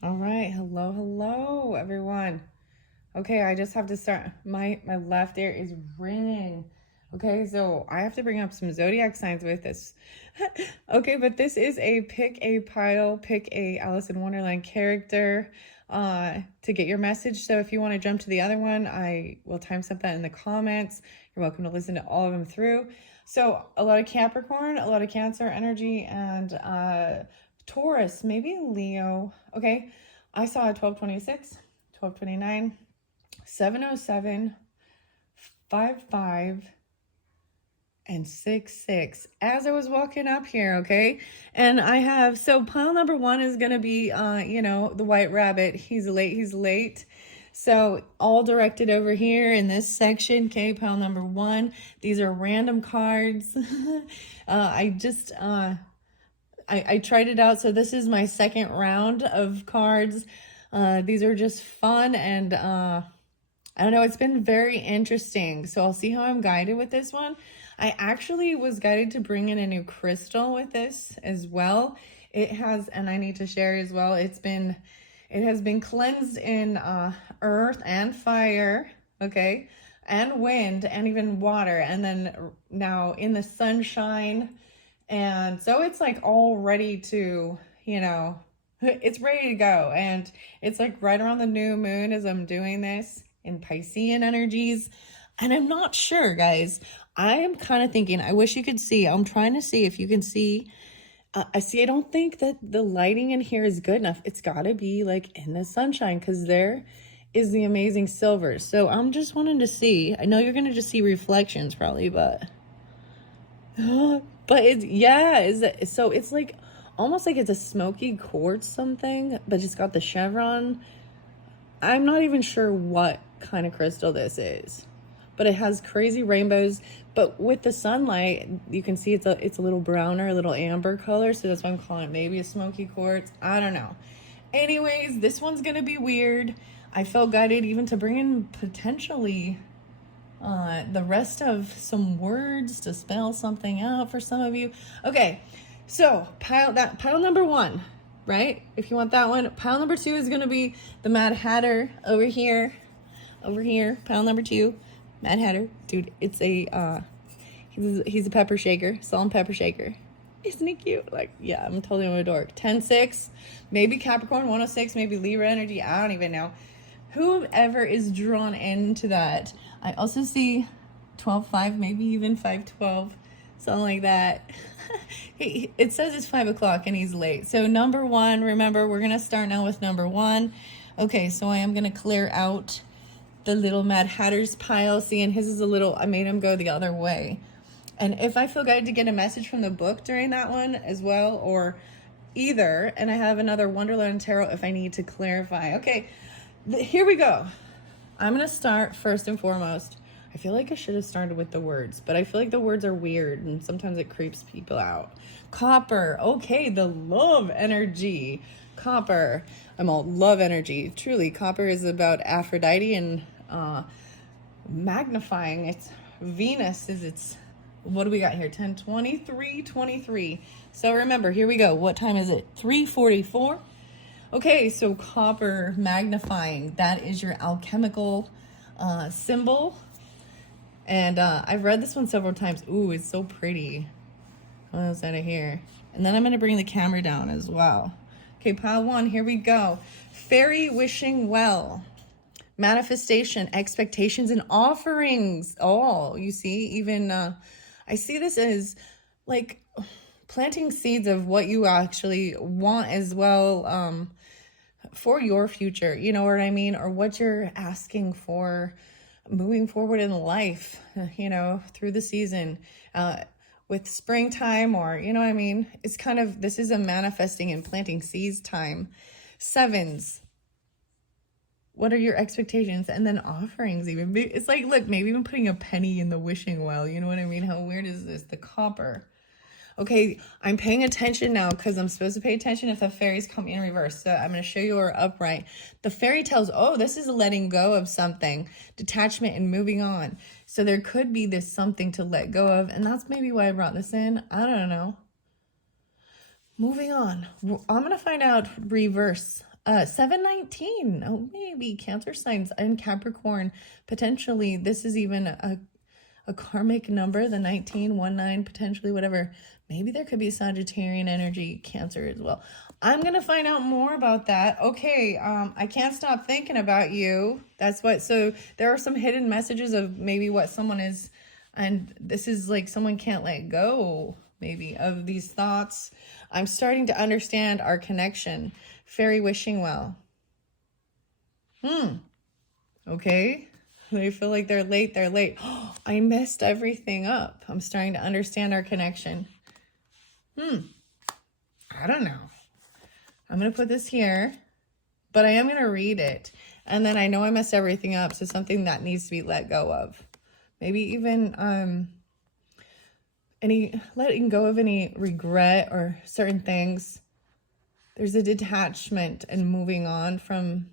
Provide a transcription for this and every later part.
All right. Hello, hello, everyone. Okay, I just have to start. My left ear is ringing. Okay, so I have to bring up some zodiac signs with this. Okay, but this is a pick a pile, pick a Alice in Wonderland character to get your message. So if you want to jump to the other one, I will timestamp that in the comments. You're welcome to listen to all of them through. So a lot of Capricorn, a lot of Cancer energy, and Taurus, maybe Leo. Okay, I saw a 1226, 1229, 707, 55, and 66 as I was walking up here. Okay, and I have, so pile number one is gonna be the white rabbit. He's late. So all directed over here in this section. Okay, pile number one. These are random cards. I tried it out. So this is my second round of cards. These are just fun, and I don't know, it's been very interesting. So I'll see how I'm guided with this one. I actually was guided to bring in a new crystal with this as well. It has, and I need to share as well, it has been cleansed in earth and fire, okay, and wind, and even water, and then now in the sunshine. And so it's like all ready to, it's ready to go. And it's like right around the new moon as I'm doing this in Piscean energies. And I'm not sure, guys. I am kind of thinking, I wish you could see. I'm trying to see if you can see. I don't think that the lighting in here is good enough. It's got to be like in the sunshine, because there is the amazing silver. So I'm just wanting to see. I know you're going to just see reflections probably, but but so it's like almost like it's a smoky quartz something, but it's got the chevron. I'm not even sure what kind of crystal this is, but it has crazy rainbows. But with the sunlight, you can see it's a little browner, a little amber color. So that's why I'm calling it maybe a smoky quartz. I don't know. Anyways, this one's gonna be weird. I felt guided even to bring in potentially the rest of some words to spell something out for some of you. Okay, so pile number one, right? If you want that one, pile number two is gonna be the Mad Hatter over here. Pile number two, Mad Hatter, dude. It's a he's a pepper shaker, salt and pepper shaker. Isn't he cute? Like, yeah, I'm totally a dork. 10-6, maybe Capricorn, 106, maybe Libra energy. I don't even know. Whoever is drawn into that. I also see 12-5, maybe even 5-12, something like that. It says it's 5 o'clock and he's late. So number one, remember, we're going to start now with number one. Okay, so I am going to clear out the little Mad Hatter's pile. See, and his is a little, I made him go the other way. And if I feel guided to get a message from the book during that one as well, or either, and I have another Wonderland Tarot if I need to clarify. Okay, here we go. I'm going to start first and foremost. I feel like I should have started with the words, but I feel like the words are weird and sometimes it creeps people out. Copper. Okay, the love energy. Copper. I'm all love energy. Truly, copper is about Aphrodite and magnifying. It's Venus is its, what do we got here? 10, 23, 23. So remember, here we go. What time is it? 3:44. Okay, so copper magnifying, that is your alchemical symbol. And I've read this one several times. Ooh, it's so pretty. What else out of here? And then I'm going to bring the camera down as well. Okay, pile one, here we go. Fairy wishing well. Manifestation, expectations, and offerings. Oh, you see, even I see this as like planting seeds of what you actually want as well, for your future, you know what I mean? Or what you're asking for moving forward in life, through the season, with springtime, or, you know what I mean? It's kind of, this is a manifesting and planting seeds time. Sevens. What are your expectations? And then offerings even. It's like, look, maybe even putting a penny in the wishing well. You know what I mean? How weird is this? The copper. Okay, I'm paying attention now because I'm supposed to pay attention if the fairies come in reverse. So I'm going to show you her upright. The fairy tells, oh, this is letting go of something, detachment and moving on. So there could be this something to let go of. And that's maybe why I brought this in. I don't know. Moving on. I'm going to find out reverse 719. Oh, maybe Cancer signs and Capricorn. Potentially, this is even a karmic number, the 1919, potentially, whatever. Maybe there could be Sagittarian energy, Cancer as well. I'm gonna find out more about that. Okay, I can't stop thinking about you. That's what, so there are some hidden messages of maybe what someone is, and this is like someone can't let go, maybe, of these thoughts. I'm starting to understand our connection. Fairy wishing well. Okay. They feel like they're late. They're late. Oh, I messed everything up. I'm starting to understand our connection. I don't know. I'm going to put this here, but I am going to read it. And then I know I messed everything up. So something that needs to be let go of. Maybe even letting go of any regret or certain things. There's a detachment and moving on from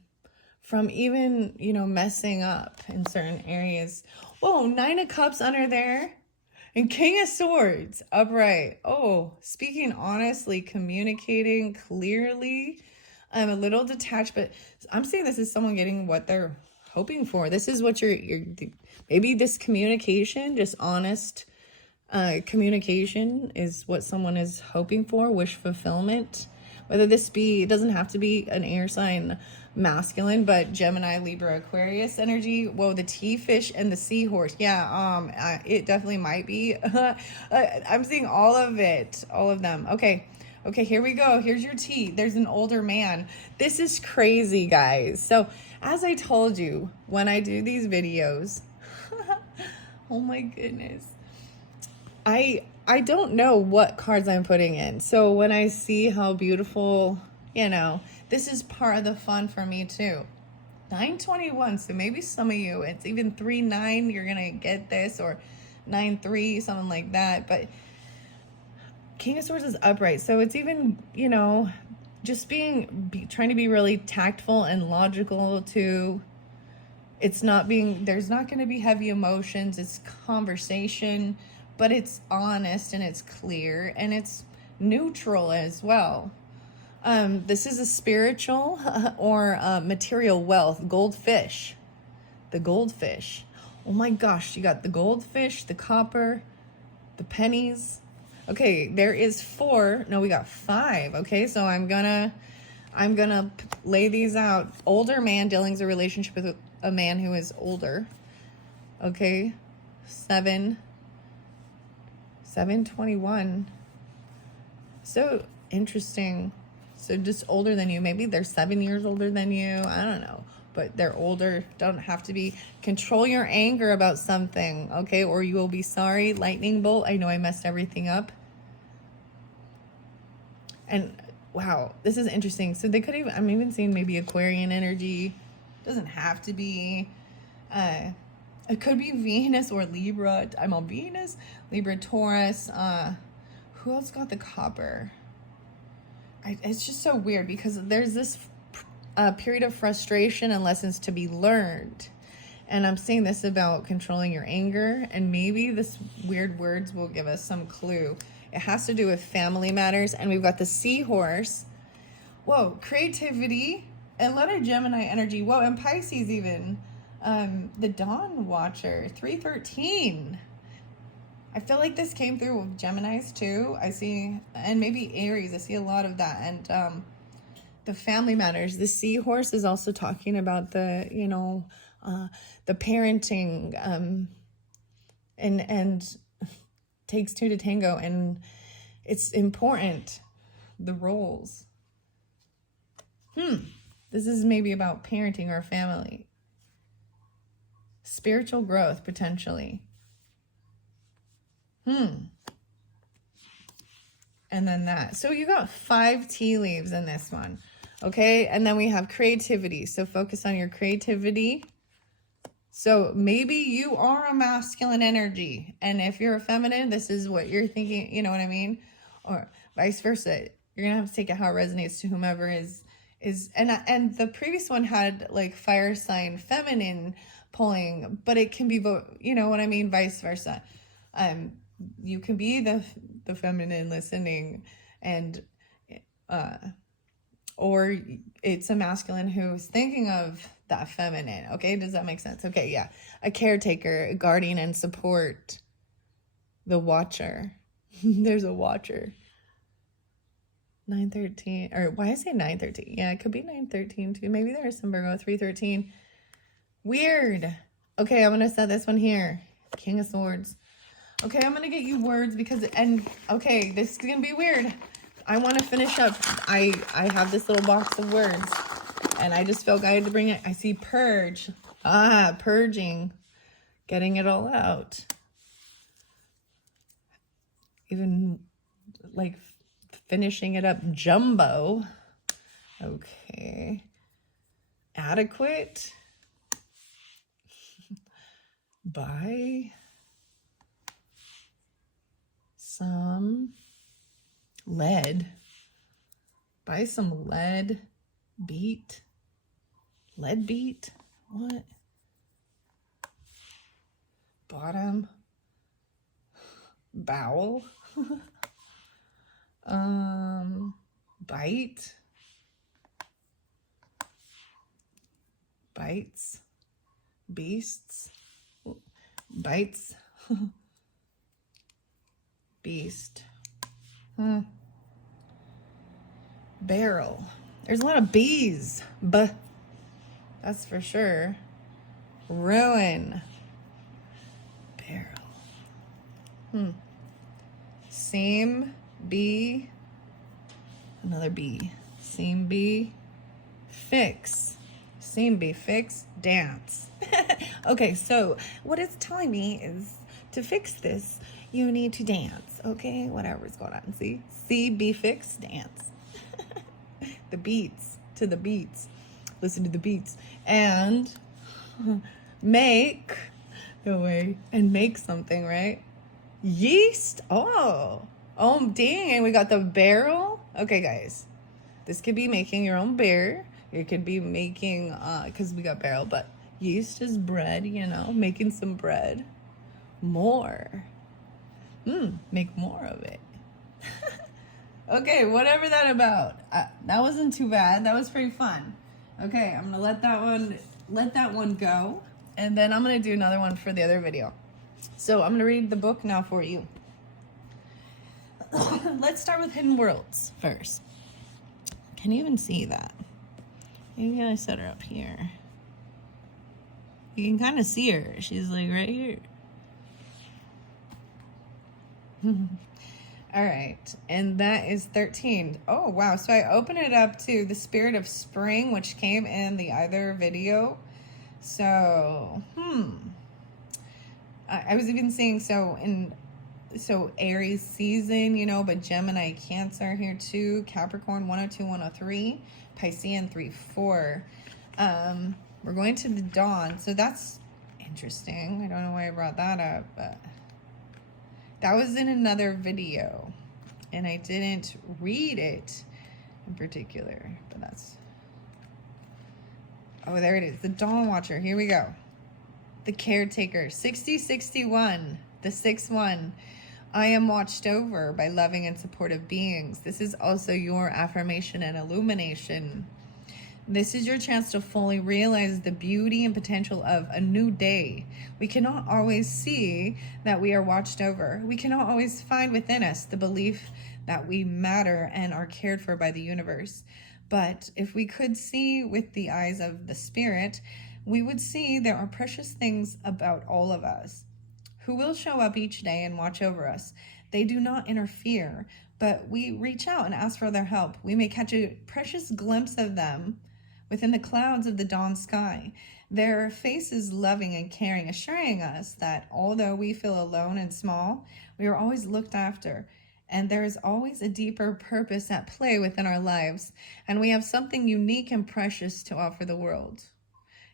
even, messing up in certain areas. Whoa, 9 of Cups under there. And King of Swords upright. Oh, speaking honestly, communicating clearly. I'm a little detached, but I'm seeing this as someone getting what they're hoping for. This is what you're maybe this communication, just honest communication is what someone is hoping for, wish fulfillment. Whether this be, it doesn't have to be an air sign masculine, but Gemini, Libra, Aquarius energy. Whoa, the tea fish and the seahorse. Yeah, it definitely might be. I'm seeing all of it, all of them. Okay, here we go. Here's your tea. There's an older man. This is crazy, guys. So as I told you, when I do these videos, oh my goodness. I don't know what cards I'm putting in. So when I see how beautiful, this is part of the fun for me too. 921. So maybe some of you, it's even 3-9, you're going to get this, or 9-3, something like that. But King of Swords is upright. So it's even, just trying to be really tactful and logical too. It's not there's not going to be heavy emotions. It's conversation, but it's honest and it's clear and it's neutral as well. This is a spiritual or material wealth. Goldfish. The goldfish. Oh my gosh, you got the goldfish, the copper, the pennies. Okay, there is 4. No, we got 5. Okay, so I'm gonna lay these out. Older man dealing a relationship with a man who is older. Okay, 721. So interesting. So just older than you. Maybe they're 7 years older than you. I don't know. But they're older. Don't have to be. Control your anger about something, okay? Or you will be sorry. Lightning bolt. I know I messed everything up. And wow, this is interesting. So they could even, I'm even seeing maybe Aquarian energy. Doesn't have to be. It could be Venus or Libra. I'm on Venus. Libra, Taurus. Who else got the copper? It's just so weird because there's this period of frustration and lessons to be learned. And I'm saying this about controlling your anger, and maybe this weird words will give us some clue. It has to do with family matters, and we've got the seahorse. Whoa, creativity, a lot of Gemini energy. Whoa, and Pisces even. The Dawn Watcher, 313. I feel like this came through with Geminis too. I see, and maybe Aries. I see a lot of that. And the family matters. The seahorse is also talking about the, the parenting, and takes 2 to tango, and it's important, the roles. This is maybe about parenting or family. Spiritual growth, potentially. And then that. So you got 5 tea leaves in this one. Okay. And then we have creativity. So focus on your creativity. So maybe you are a masculine energy. And if you're a feminine, this is what you're thinking. You know what I mean? Or vice versa. You're going to have to take it how it resonates to whomever is. And the previous one had like fire sign feminine pulling, but it can be, you know what I mean? Vice versa. You can be the feminine listening and or it's a masculine who's thinking of that feminine. Okay, does that make sense? Okay, yeah. A caretaker, a guardian, and support. The watcher. There's a watcher. 913, or why I say 913? Yeah, it could be 913 too. Maybe there's some Virgo 313. Weird. Okay, I'm gonna set this one here. King of Swords. Okay, I'm gonna get you words because, and okay, this is gonna be weird. I want to finish up. I have this little box of words, and I just felt guided to bring it. I see purge. Ah, purging. Getting it all out. Even like finishing it up. Jumbo. Okay. Adequate. Buy some lead. Buy some lead beat. Lead beat? What? Bottom. Bowel. Bite. Bites. Beasts. Bites. Beast. Barrel. There's a lot of bees. That's for sure. Ruin. Barrel. Seam. Bee. Another bee. Seam bee. Fix. Seam bee. Fix. Dance. Okay, so what it's telling me is to fix this, you need to dance. Okay, whatever's going on. See, be fix, dance. The beats, to the beats. Listen to the beats. And make, go away, and make something, right? Yeast. Oh, dang. We got the barrel. Okay, guys. This could be making your own beer. It could be making, because we got barrel, but yeast is bread, you know, making some bread. More. Make more of it. Okay, whatever that about. That wasn't too bad. That was pretty fun. Okay, I'm gonna let that one go, and then I'm gonna do another one for the other video. So I'm gonna read the book now for you. Let's start with Hidden Worlds first. Can you even see that? Maybe I set her up here. You can kind of see her. She's like right here. All right, and that is 13. Oh, wow. So I open it up to the Spirit of Spring, which came in the other video. So, I was even seeing, so Aries season, you know, but Gemini, Cancer here too, Capricorn 102, 103, Piscean 3, 4. We're going to the dawn, so that's interesting. I don't know why I brought that up, but that was in another video, and I didn't read it in particular, but that's... Oh, there it is. The Dawn Watcher. Here we go. The Caretaker. 6061. The 6-1. I am watched over by loving and supportive beings. This is also your affirmation and illumination. This is your chance to fully realize the beauty and potential of a new day. We cannot always see that we are watched over. We cannot always find within us the belief that we matter and are cared for by the universe. But if we could see with the eyes of the spirit, we would see there are precious things about all of us who will show up each day and watch over us. They do not interfere, but we reach out and ask for their help. We may catch a precious glimpse of them within the clouds of the dawn sky. Their faces loving and caring, assuring us that although we feel alone and small, we are always looked after. And there is always a deeper purpose at play within our lives. And we have something unique and precious to offer the world.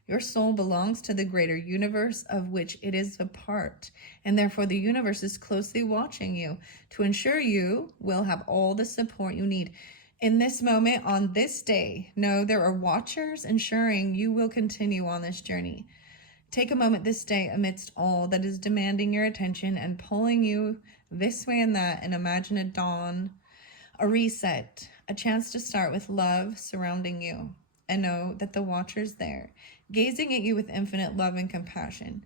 Your soul belongs to the greater universe of which it is a part. And therefore the universe is closely watching you to ensure you will have all the support you need. In this moment, on this day, know there are watchers ensuring you will continue on this journey. Take a moment this day amidst all that is demanding your attention and pulling you this way and that, and imagine a dawn, a reset, A chance to start with love surrounding you and know that the Watcher's there, gazing at you with infinite love and compassion.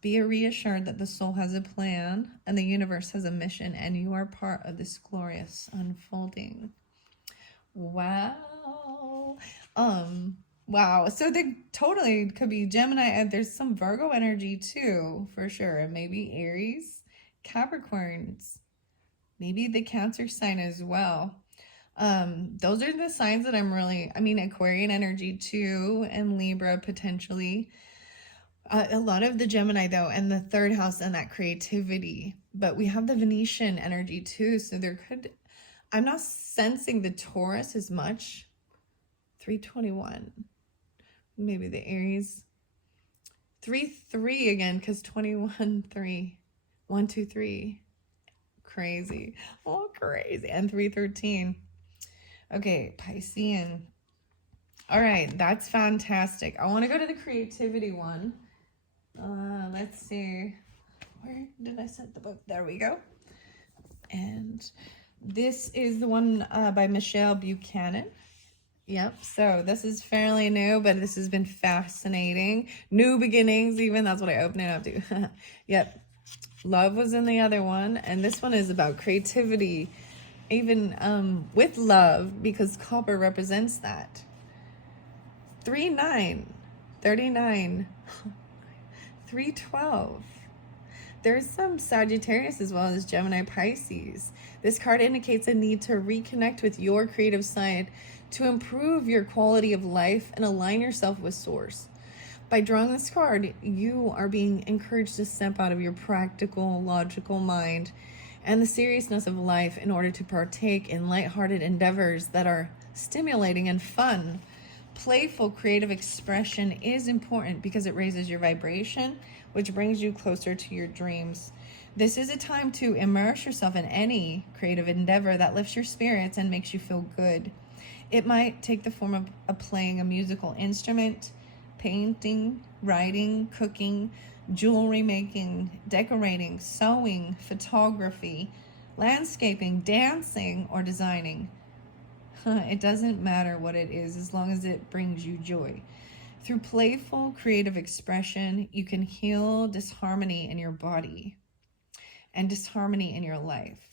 Be reassured that the soul has a plan and the universe has a mission, and you are part of this glorious unfolding. Wow. Wow. So they totally could be Gemini, and there's some Virgo energy too, for sure. And maybe Aries, Capricorns, maybe the Cancer sign as well. Those are the signs that I'm really, I mean, Aquarian energy too, and Libra potentially. A lot of the Gemini though, and the third house and that creativity. But we have the Venetian energy too, so there could, I'm not sensing the Taurus as much. 321. Maybe the Aries. 3-3 again, because 21-3. 1, 2, 3. Crazy. Oh, crazy. And 313. Okay, Piscean. All right, that's fantastic. I want to go to the creativity one. Let's see. Where did I set the book? There we go. And this is the one by Michelle Buchanan. Yep, so this is fairly new, but this has been fascinating. New beginnings, even. That's what I opened it up to. Yep. Love was in the other one, and this one is about creativity, even with love, because copper represents that. 3-9, 39, 3-12. There's some Sagittarius as well as Gemini, Pisces. This card indicates a need to reconnect with your creative side to improve your quality of life and align yourself with Source. By drawing this card, you are being encouraged to step out of your practical, logical mind and the seriousness of life in order to partake in lighthearted endeavors that are stimulating and fun. Playful creative expression is important because it raises your vibration, which brings you closer to your dreams. This is a time to immerse yourself in any creative endeavor that lifts your spirits and makes you feel good. It might take the form of playing a musical instrument, painting, writing, cooking, jewelry making, decorating, sewing, photography, landscaping, dancing, or designing. It doesn't matter what it is as long as it brings you joy. Through playful, creative expression, you can heal disharmony in your body and disharmony in your life.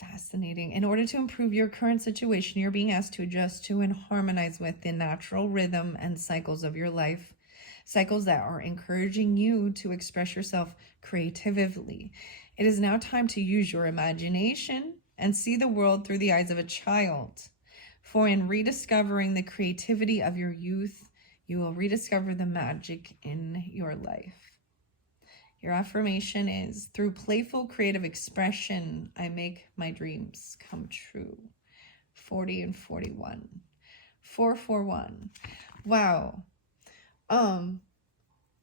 Fascinating. In order to improve your current situation, you're being asked to adjust to and harmonize with the natural rhythm and cycles of your life. Cycles that are encouraging you to express yourself creatively. It is now time to use your imagination and see the world through the eyes of a child. For in rediscovering the creativity of your youth, you will rediscover the magic in your life. Your affirmation is, through playful creative expression, I make my dreams come true. 40 and 41. 441. Wow.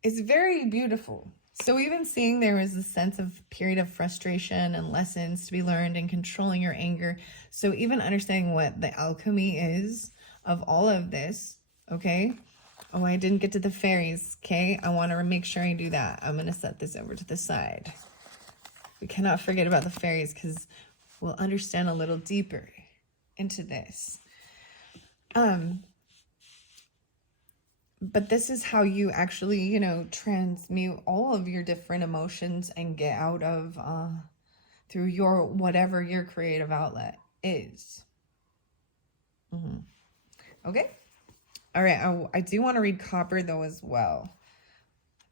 It's very beautiful. So even seeing there is a sense of period of frustration and lessons to be learned in controlling your anger. So even understanding what the alchemy is of all of this, okay? Oh, I didn't get to the fairies, okay? I want to make sure I do that. I'm going to set this over to the side. We cannot forget about the fairies because we'll understand a little deeper into this. But this is how you actually, transmute all of your different emotions and get out of, through your, whatever your creative outlet is. Okay. All right. I do want to read copper though as well.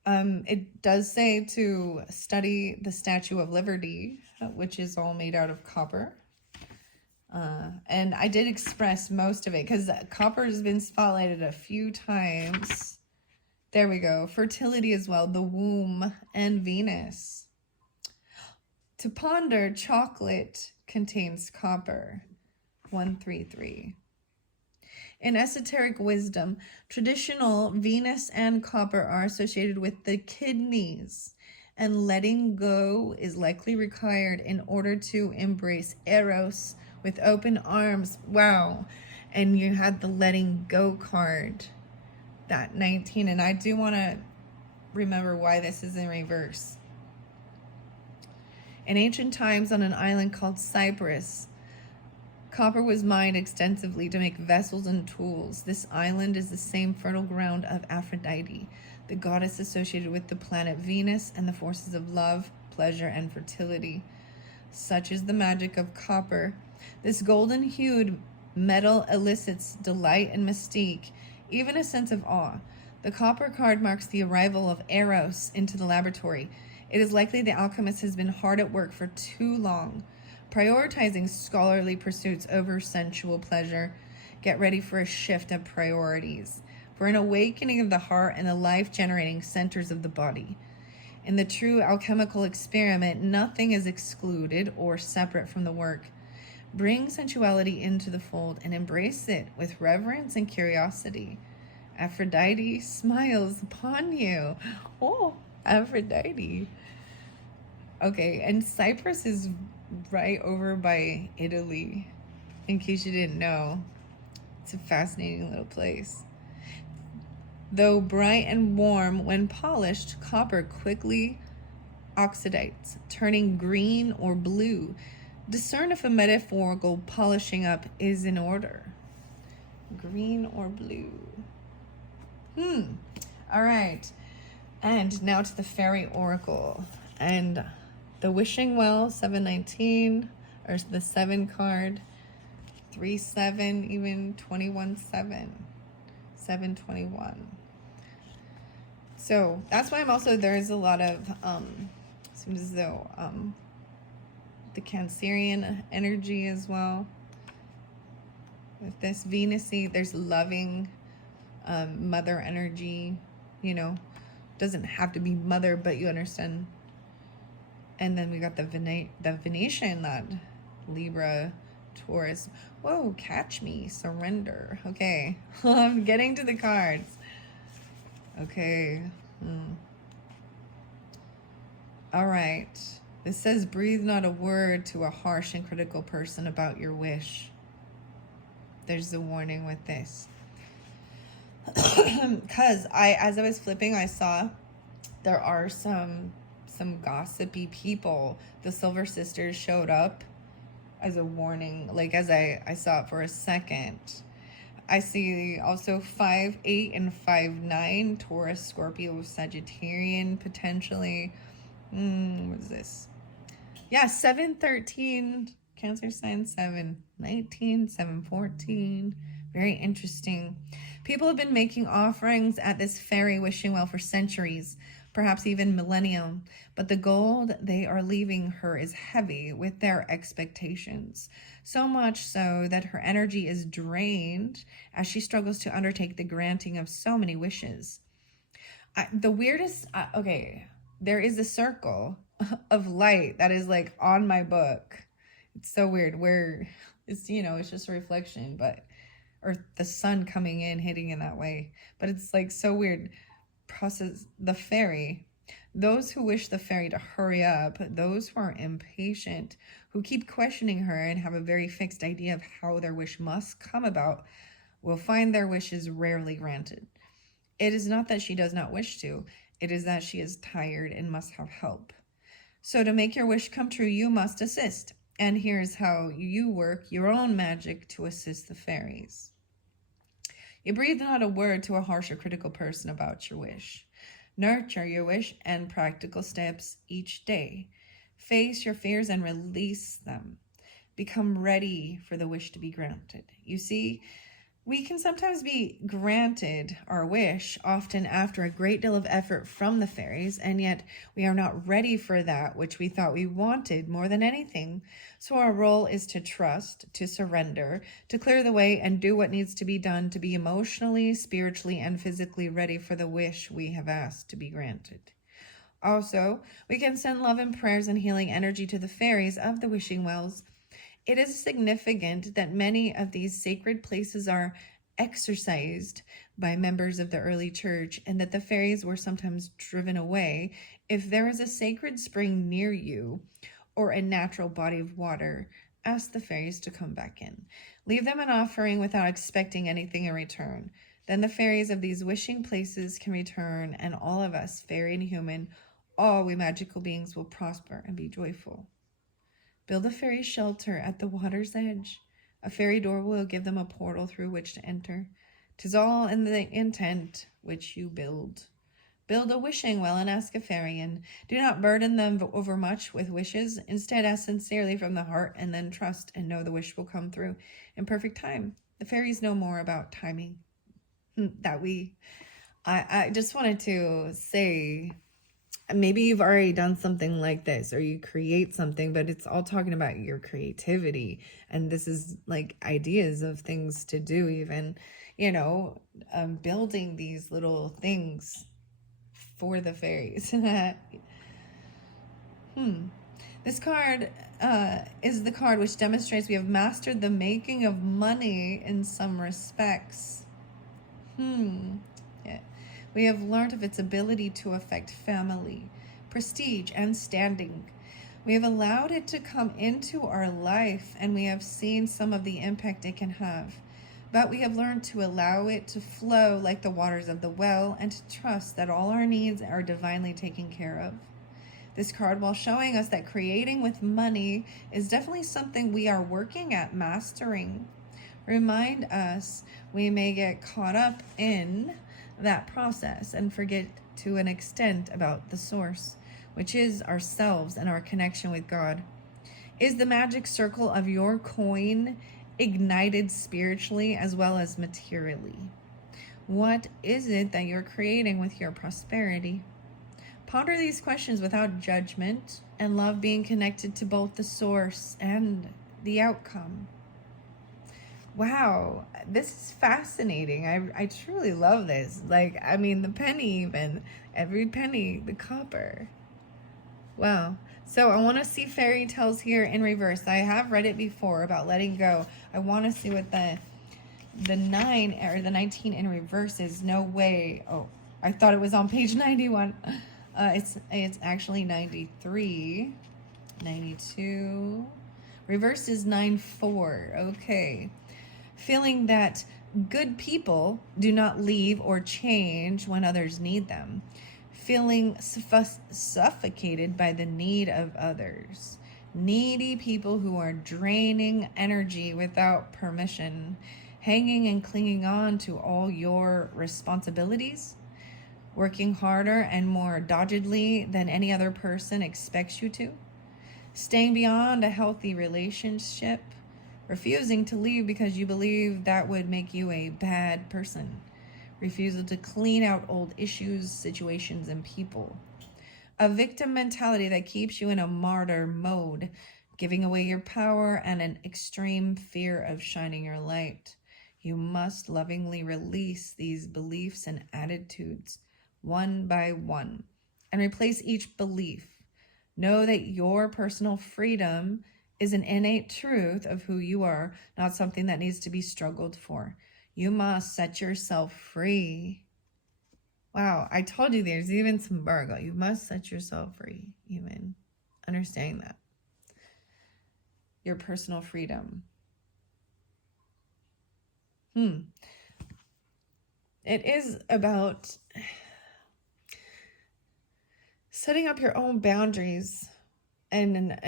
It does say to study the Statue of Liberty, which is all made out of copper. And I did express most of it because copper has been spotlighted a few times. There we go. Fertility as well, the womb and Venus. To ponder, chocolate contains copper. 133. In esoteric wisdom, traditional Venus and copper are associated with the kidneys, and letting go is likely required in order to embrace Eros with open arms. Wow. And you had the letting go card, that 19. And I do want to remember why this is in reverse. In ancient times, on an island called Cyprus, Copper was mined extensively to make vessels and tools. This island is the same fertile ground of Aphrodite, the goddess associated with the planet Venus and the forces of love, pleasure, and fertility. Such is the magic of copper. This golden-hued metal elicits delight and mystique, even a sense of awe. The copper card marks the arrival of Eros into the laboratory. It is likely the alchemist has been hard at work for too long, prioritizing scholarly pursuits over sensual pleasure. Get ready for a shift of priorities, for an awakening of the heart and the life-generating centers of the body. In the true alchemical experiment, nothing is excluded or separate from the work. Bring sensuality into the fold and embrace it with reverence and curiosity. Aphrodite smiles upon you. Oh, Aphrodite. Okay, and Cyprus is right over by Italy, in case you didn't know. It's a fascinating little place. Though bright and warm, when polished, copper quickly oxidates, turning green or blue. Discern if a metaphorical polishing up is in order. Green or blue. All right. And now to the fairy oracle. And the wishing well, 719, or the 7 card, 3-7, even 21-7, 721. So that's why I'm also, there's a lot of, seems as though the Cancerian energy as well. With this Venus-y, there's loving mother energy, you know, doesn't have to be mother, but you understand. And then we got the Venetian, that Libra, Taurus. Whoa, catch me, surrender. Okay, I'm getting to the cards. Okay. All right. This says, breathe not a word to a harsh and critical person about your wish. There's the warning with this. Because as I was flipping, I saw there are some gossipy people. The Silver Sisters showed up as a warning, like as I saw it for a second. I see also 5-8 and 5-9, Taurus, Scorpio, Sagittarian, potentially. What is this? Yeah, 7-13, Cancer sign, 7-19, 7-14. Very interesting. People have been making offerings at this fairy wishing well for centuries, perhaps even millennium, but the gold they are leaving her is heavy with their expectations. So much so that her energy is drained as she struggles to undertake the granting of so many wishes. The weirdest, okay, there is a circle of light that is like on my book. It's so weird where it's, you know, it's just a reflection, but, or the sun coming in, hitting in that way. But it's like so weird. Process the fairy. Those who wish the fairy to hurry up, those who are impatient, who keep questioning her and have a very fixed idea of how their wish must come about, will find their wishes rarely granted. It is not that she does not wish to, it is that she is tired and must have help. So to make your wish come true, you must assist. And here's how you work your own magic to assist the fairies. You breathe not a word to a harsh or critical person about your wish. Nurture your wish and practical steps each day. Face your fears and release them. Become ready for the wish to be granted. You see, we can sometimes be granted our wish, often after a great deal of effort from the fairies, and yet we are not ready for that which we thought we wanted more than anything. So our role is to trust, to surrender, to clear the way and do what needs to be done to be emotionally, spiritually, and physically ready for the wish we have asked to be granted. Also, we can send love and prayers and healing energy to the fairies of the wishing wells. It is significant that many of these sacred places are exorcised by members of the early church, and that the fairies were sometimes driven away. If there is a sacred spring near you or a natural body of water, ask the fairies to come back in. Leave them an offering without expecting anything in return. Then the fairies of these wishing places can return, and all of us, fairy and human, all we magical beings, will prosper and be joyful. Build a fairy shelter at the water's edge. A fairy door will give them a portal through which to enter. 'Tis all in the intent which you build. Build a wishing well and ask a fairy, and do not burden them overmuch with wishes. Instead, ask sincerely from the heart, and then trust and know the wish will come through in perfect time. The fairies know more about timing I just wanted to say, maybe you've already done something like this, or you create something, but it's all talking about your creativity. And this is like ideas of things to do, even, building these little things for the fairies. This card is the card which demonstrates we have mastered the making of money in some respects. Yeah. We have learned of its ability to affect family, prestige, and standing. We have allowed it to come into our life, and we have seen some of the impact it can have. But we have learned to allow it to flow like the waters of the well, and to trust that all our needs are divinely taken care of. This card, while showing us that creating with money is definitely something we are working at mastering, remind us we may get caught up in that process and forget to an extent about the source, which is ourselves and our connection with God. Is the magic circle of your coin ignited spiritually as well as materially? What is it that you're creating with your prosperity? Ponder these questions without judgment, and love being connected to both the source and the outcome. Wow, this is fascinating. I truly love this. The penny, even every penny, the copper. Wow. So I want to see fairy tales here in reverse. I have read it before about letting go. I want to see what the 9 or the 19 in reverse is. No way. Oh, I thought it was on page 91. It's actually 93, 92. Reverse is 94. Okay. Feeling that good people do not leave or change when others need them. Feeling suffocated by the need of others. Needy people who are draining energy without permission. Hanging and clinging on to all your responsibilities. Working harder and more doggedly than any other person expects you to. Staying beyond a healthy relationship. Refusing to leave because you believe that would make you a bad person. Refusal to clean out old issues, situations, and people. A victim mentality that keeps you in a martyr mode, giving away your power, and an extreme fear of shining your light. You must lovingly release these beliefs and attitudes one by one, and replace each belief. Know that your personal freedom is an innate truth of who you are, not something that needs to be struggled for. You must set yourself free. Wow, I told you there's even some Virgo. You must set yourself free, even understanding that. Your personal freedom. It is about setting up your own boundaries and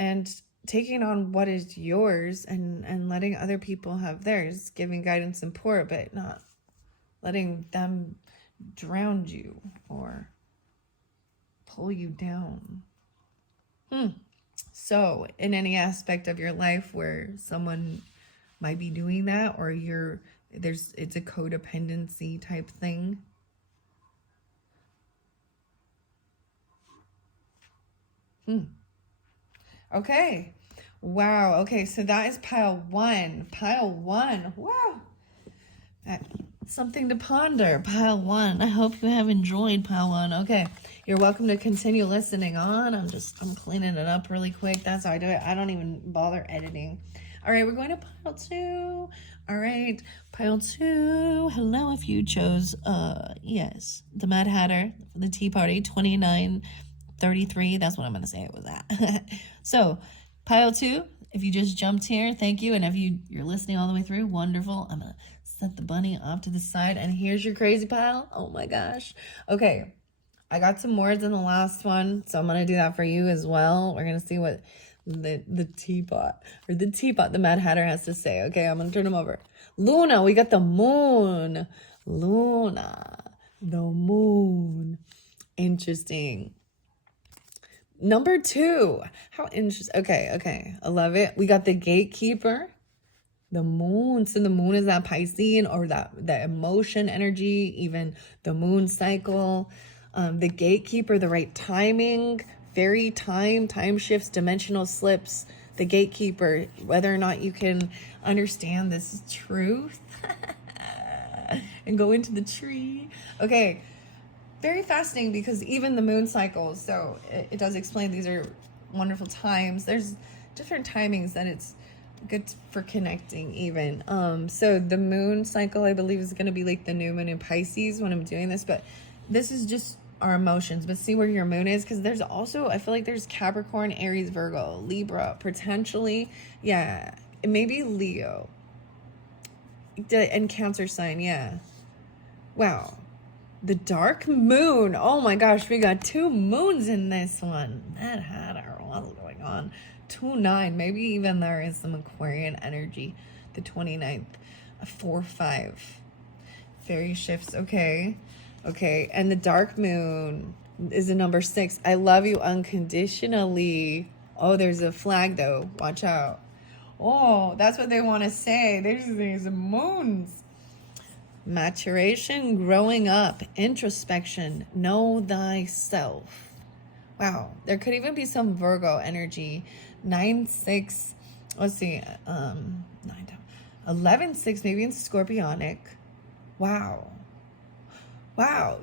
taking on what is yours and letting other people have theirs, giving guidance and support, but not letting them drown you or pull you down. So in any aspect of your life where someone might be doing that, or it's a codependency type thing, okay. Wow. Okay, so that is pile 1. Pile 1. Wow. Something to ponder. Pile 1. I hope you have enjoyed pile 1. Okay. You're welcome to continue listening on. I'm cleaning it up really quick. That's how I do it. I don't even bother editing. All right, we're going to pile 2. All right, pile 2. Hello, if you chose, yes, the Mad Hatter, the Tea Party, 2933. That's what I'm going to say it was at. So, pile 2, if you just jumped here, thank you. And if you're listening all the way through, wonderful. I'm going to set the bunny off to the side. And here's your crazy pile. Oh my gosh. Okay, I got some words in the last one, so I'm going to do that for you as well. We're going to see what the teapot, or the teapot, the Mad Hatter has to say. Okay, I'm gonna turn him over. Luna, we got the moon. Luna, the moon. Interesting. Number 2. How interesting. Okay. I love it. We got the gatekeeper. The moon. So the moon is that Piscean, or that emotion energy, even the moon cycle. The gatekeeper, the right timing, fairy time shifts, dimensional slips. The gatekeeper, whether or not you can understand this truth and go into the tree. Okay. Very fascinating, because even the moon cycles, so it does explain these are wonderful times. There's different timings that it's good for connecting even. So the moon cycle, I believe, is going to be like the new moon in Pisces when I'm doing this, but this is just our emotions. But see where your moon is, because there's also, I feel like there's Capricorn, Aries, Virgo, Libra, potentially, yeah, maybe Leo, and Cancer sign, yeah. Wow. The dark moon. Oh my gosh, we got 2 moons in this one. That had what's going on. 2-9. Maybe even there is some Aquarian energy. The 29th. 4-5. Fairy shifts. Okay. And the dark moon is the number 6. I love you unconditionally. Oh, there's a flag though. Watch out. Oh, that's what they want to say. There's moons. Maturation, growing up, introspection, know thyself. Wow, there could even be some Virgo energy. 9-6, let's see, 11-6, maybe in Scorpionic. Wow,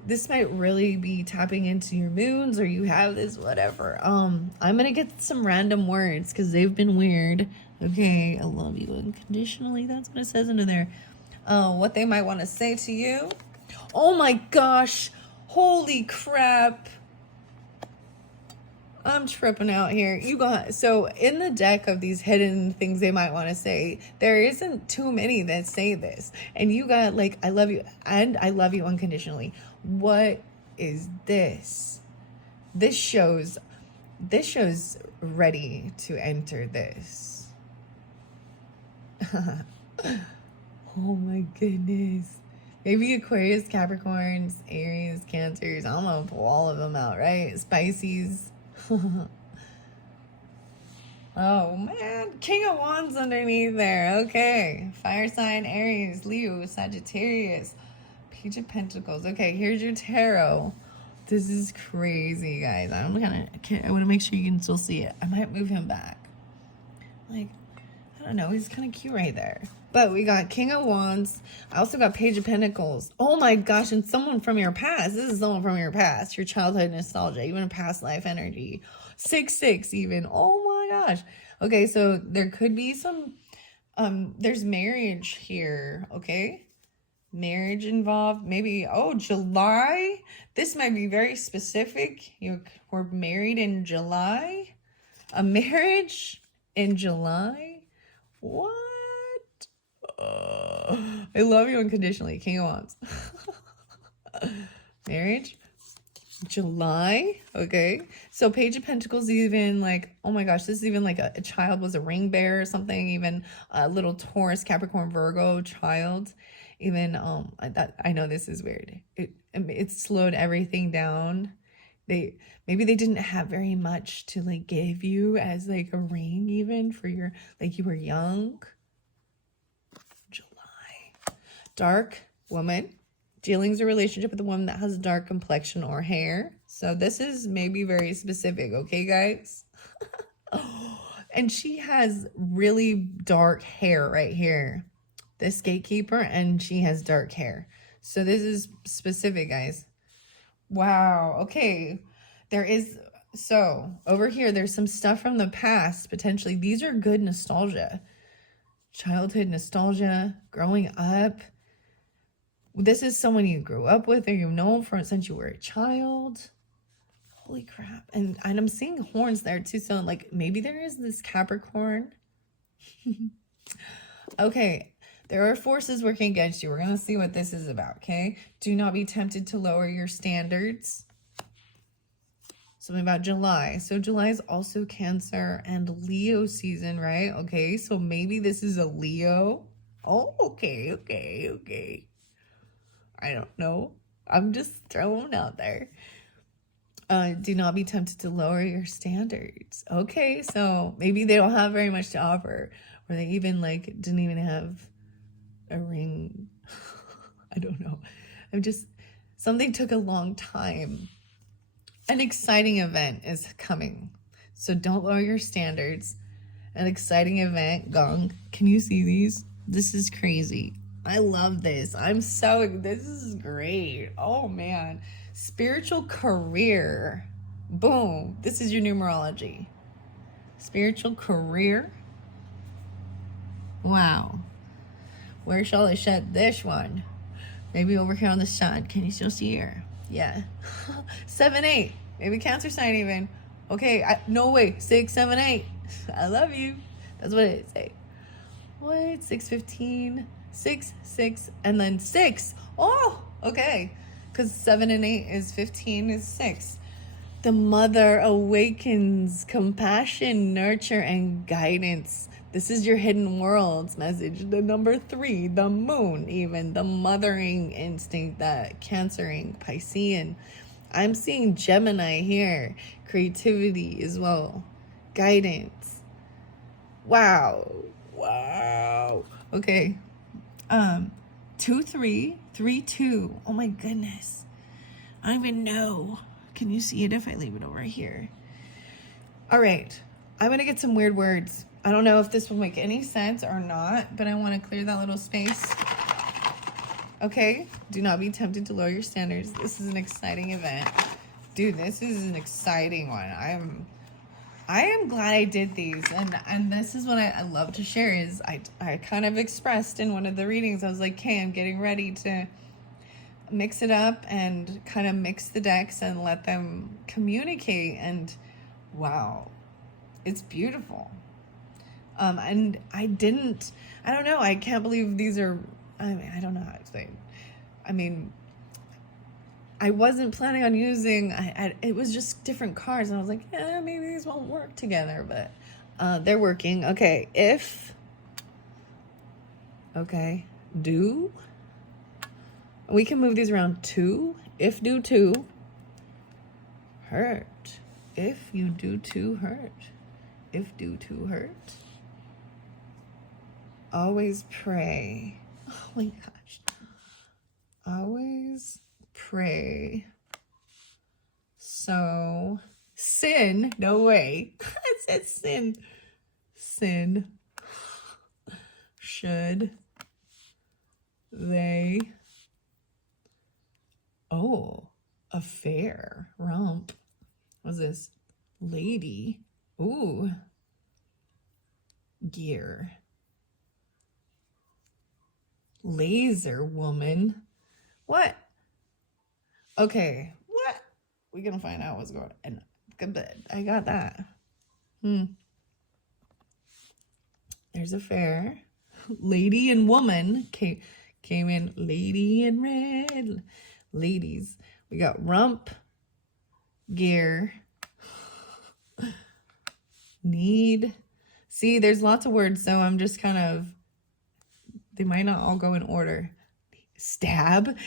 this might really be tapping into your moons, or you have this, whatever. I'm gonna get some random words because they've been weird. Okay, I love you unconditionally. That's what it says under there. What they might want to say to you. Oh my gosh. Holy crap. I'm tripping out here. So in the deck of these hidden things they might want to say, there isn't too many that say this. And you got like, I love you and I love you unconditionally. What is this? This shows ready to enter this. Oh my goodness. Maybe Aquarius, Capricorns, Aries, Cancers. I'm gonna pull all of them out, right? Pisces. Oh man. King of Wands underneath there. Okay. Fire sign, Aries, Leo, Sagittarius, Page of Pentacles. Okay, here's your tarot. This is crazy, guys. I want to make sure you can still see it. I might move him back. Like, I don't know. He's kind of cute right there. But we got King of Wands. I also got Page of Pentacles. Oh my gosh, and someone from your past. This is someone from your past. Your childhood nostalgia, even a past life energy. 6-6 even. Oh my gosh. Okay, so there could be some, there's marriage here, okay? Marriage involved. Maybe, July. This might be very specific. You were married in July. A marriage in July? What? I love you unconditionally. King of Wands. Marriage. July. Okay. So Page of Pentacles, even like, oh my gosh, this is even like a child was a ring bearer or something. Even a little Taurus, Capricorn, Virgo child. Even, I know this is weird. It slowed everything down. Maybe they didn't have very much to like give you as like a ring, even for your, like you were young. July. Dark woman. Dealings a relationship with a woman that has dark complexion or hair. So this is maybe very specific, okay, guys? And she has really dark hair right here. This gatekeeper, and she has dark hair. So this is specific, guys. Wow, okay. So over here, there's some stuff from the past, potentially. These are good nostalgia. Childhood nostalgia, growing up. This is someone you grew up with or you've known since you were a child. Holy crap. And I'm seeing horns there too. So like maybe there is this Capricorn. Okay. There are forces working against you. We're going to see what this is about. Okay. Do not be tempted to lower your standards. something about July. So July is also Cancer and Leo season, right? Okay, so maybe this is a Leo. Oh, okay. I don't know. I'm just throwing out there. Do not be tempted to lower your standards. Okay, so maybe they don't have very much to offer, or they even like didn't even have a ring. I don't know. Something took a long time. An exciting event is coming, so don't lower your standards. An exciting event, Gong. Can you see these? This is crazy. I love this. This is great. Oh man. Spiritual career. Boom. This is your numerology. Spiritual career. Wow. Where shall I shed this one? Maybe over here on the sun. Can you still see her? Yeah. 7, 8. Maybe Cancer sign even. Okay. No way. 6, 7, 8. I love you. That's what it say. What? 6:15. 6, 6, and then 6. Oh, okay. Because 7 and 8 is 15 is 6. The mother awakens compassion, nurture, and guidance. This is your hidden worlds message. The number 3, the moon, even the mothering instinct, that Cancering, Piscean. I'm seeing Gemini here. Creativity as well. Guidance. Wow. Okay. 2, 3, 3, 2. Oh my goodness. I don't even know. Can you see it if I leave it over here? All right. I'm going to get some weird words. I don't know if this will make any sense or not, but I want to clear that little space. Okay. Do not be tempted to lower your standards. This is an exciting event. Dude, this is an exciting one. I am glad I did these, and this is what I love to share. Is I kind of expressed in one of the readings, I was like, okay, I'm getting ready to mix it up and kind of mix the decks and let them communicate, and wow, it's beautiful. And I don't know, I can't believe these are, I don't know how to explain. I wasn't planning on using, it was just different cards, and I was like, yeah, maybe these won't work together, but they're working. Okay, do. We can move these around. If do to, hurt. If you do to hurt. If do to hurt. Always pray. Oh my gosh. Always pray. So, sin, no way. It said sin. Sin. Should they? Oh, affair. Rump. What's this? Lady. Ooh. Gear. Laser woman. What? Okay. What? We're gonna find out what's going on. And I got that. There's affair. Lady and woman came in. Lady in red. Ladies. We got rump. Gear. Need. See, there's lots of words, so I'm just kind of, they might not all go in order. Stab.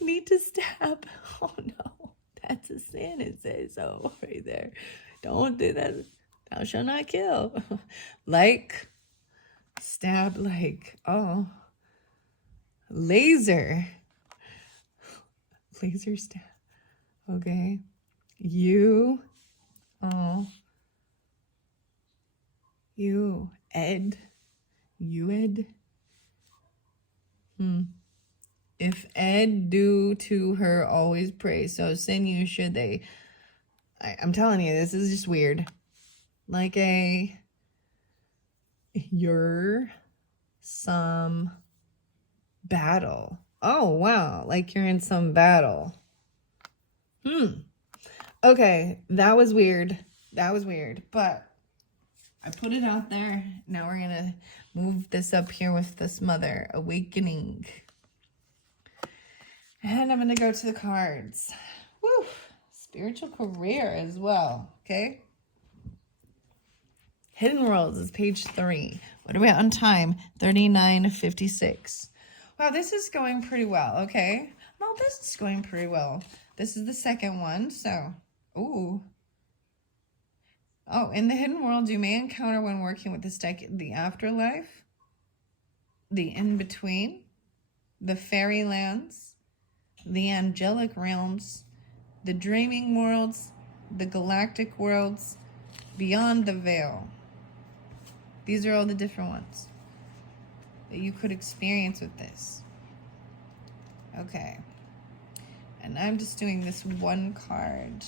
Need to stab. Oh no, that's a sin, it says so right there. Don't do that. Thou shalt not kill. Like, stab, like, oh. Laser. Laser stab. Okay. You. Oh. You. Ed. You, Ed. If Ed do to her, always pray. So sin you, should they. I'm telling you, this is just weird. Like you're some battle. Oh, wow. Like you're in some battle. Okay, that was weird. But I put it out there. Now we're going to move this up here with this mother awakening. And I'm going to go to the cards. Woo! spiritual career as well, okay? Hidden Worlds is page 3. What are we at on time? 39:56. Wow, this is going pretty well, okay? No, this is going pretty well. This is the second one, so, ooh. Oh, in the Hidden World, you may encounter when working with this deck the afterlife, the in-between, the fairylands, the angelic realms, the dreaming worlds, the galactic worlds, beyond the veil. These are all the different ones that you could experience with this. Okay. And I'm just doing this one card,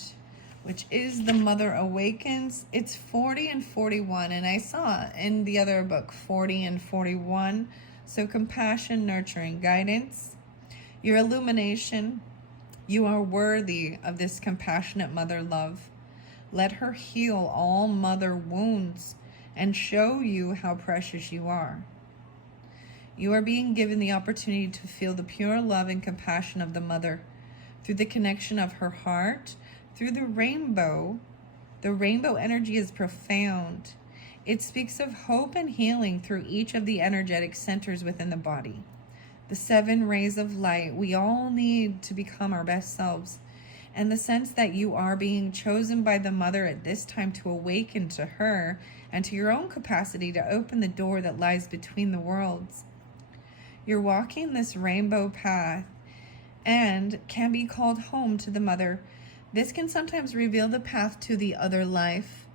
which is the Mother Awakens. It's 40 and 41. And I saw in the other book 40 and 41. So compassion, nurturing, guidance, your illumination. You are worthy of this compassionate mother love. Let her heal all mother wounds and show you how precious you are. You are being given the opportunity to feel the pure love and compassion of the mother through the connection of her heart, through the rainbow. The rainbow energy is profound. It speaks of hope and healing through each of the energetic centers within the body. The 7 rays of light we all need to become our best selves. And the sense that you are being chosen by the mother at this time to awaken to her and to your own capacity to open the door that lies between the worlds. You're walking this rainbow path and can be called home to the mother. This can sometimes reveal the path to the other life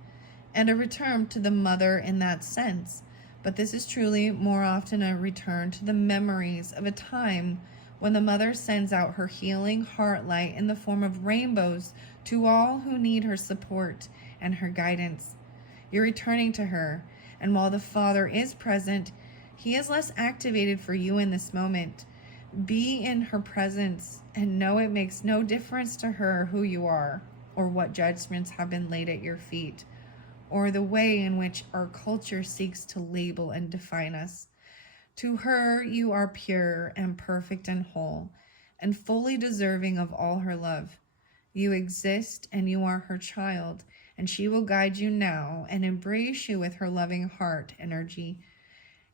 and a return to the mother in that sense. But this is truly more often a return to the memories of a time when the mother sends out her healing heart light in the form of rainbows to all who need her support and her guidance. You're returning to her, and while the Father is present, he is less activated for you in this moment. Be in her presence and know it makes no difference to her who you are or what judgments have been laid at your feet or the way in which our culture seeks to label and define us. To her, you are pure and perfect and whole and fully deserving of all her love. You exist and you are her child, and she will guide you now and embrace you with her loving heart energy.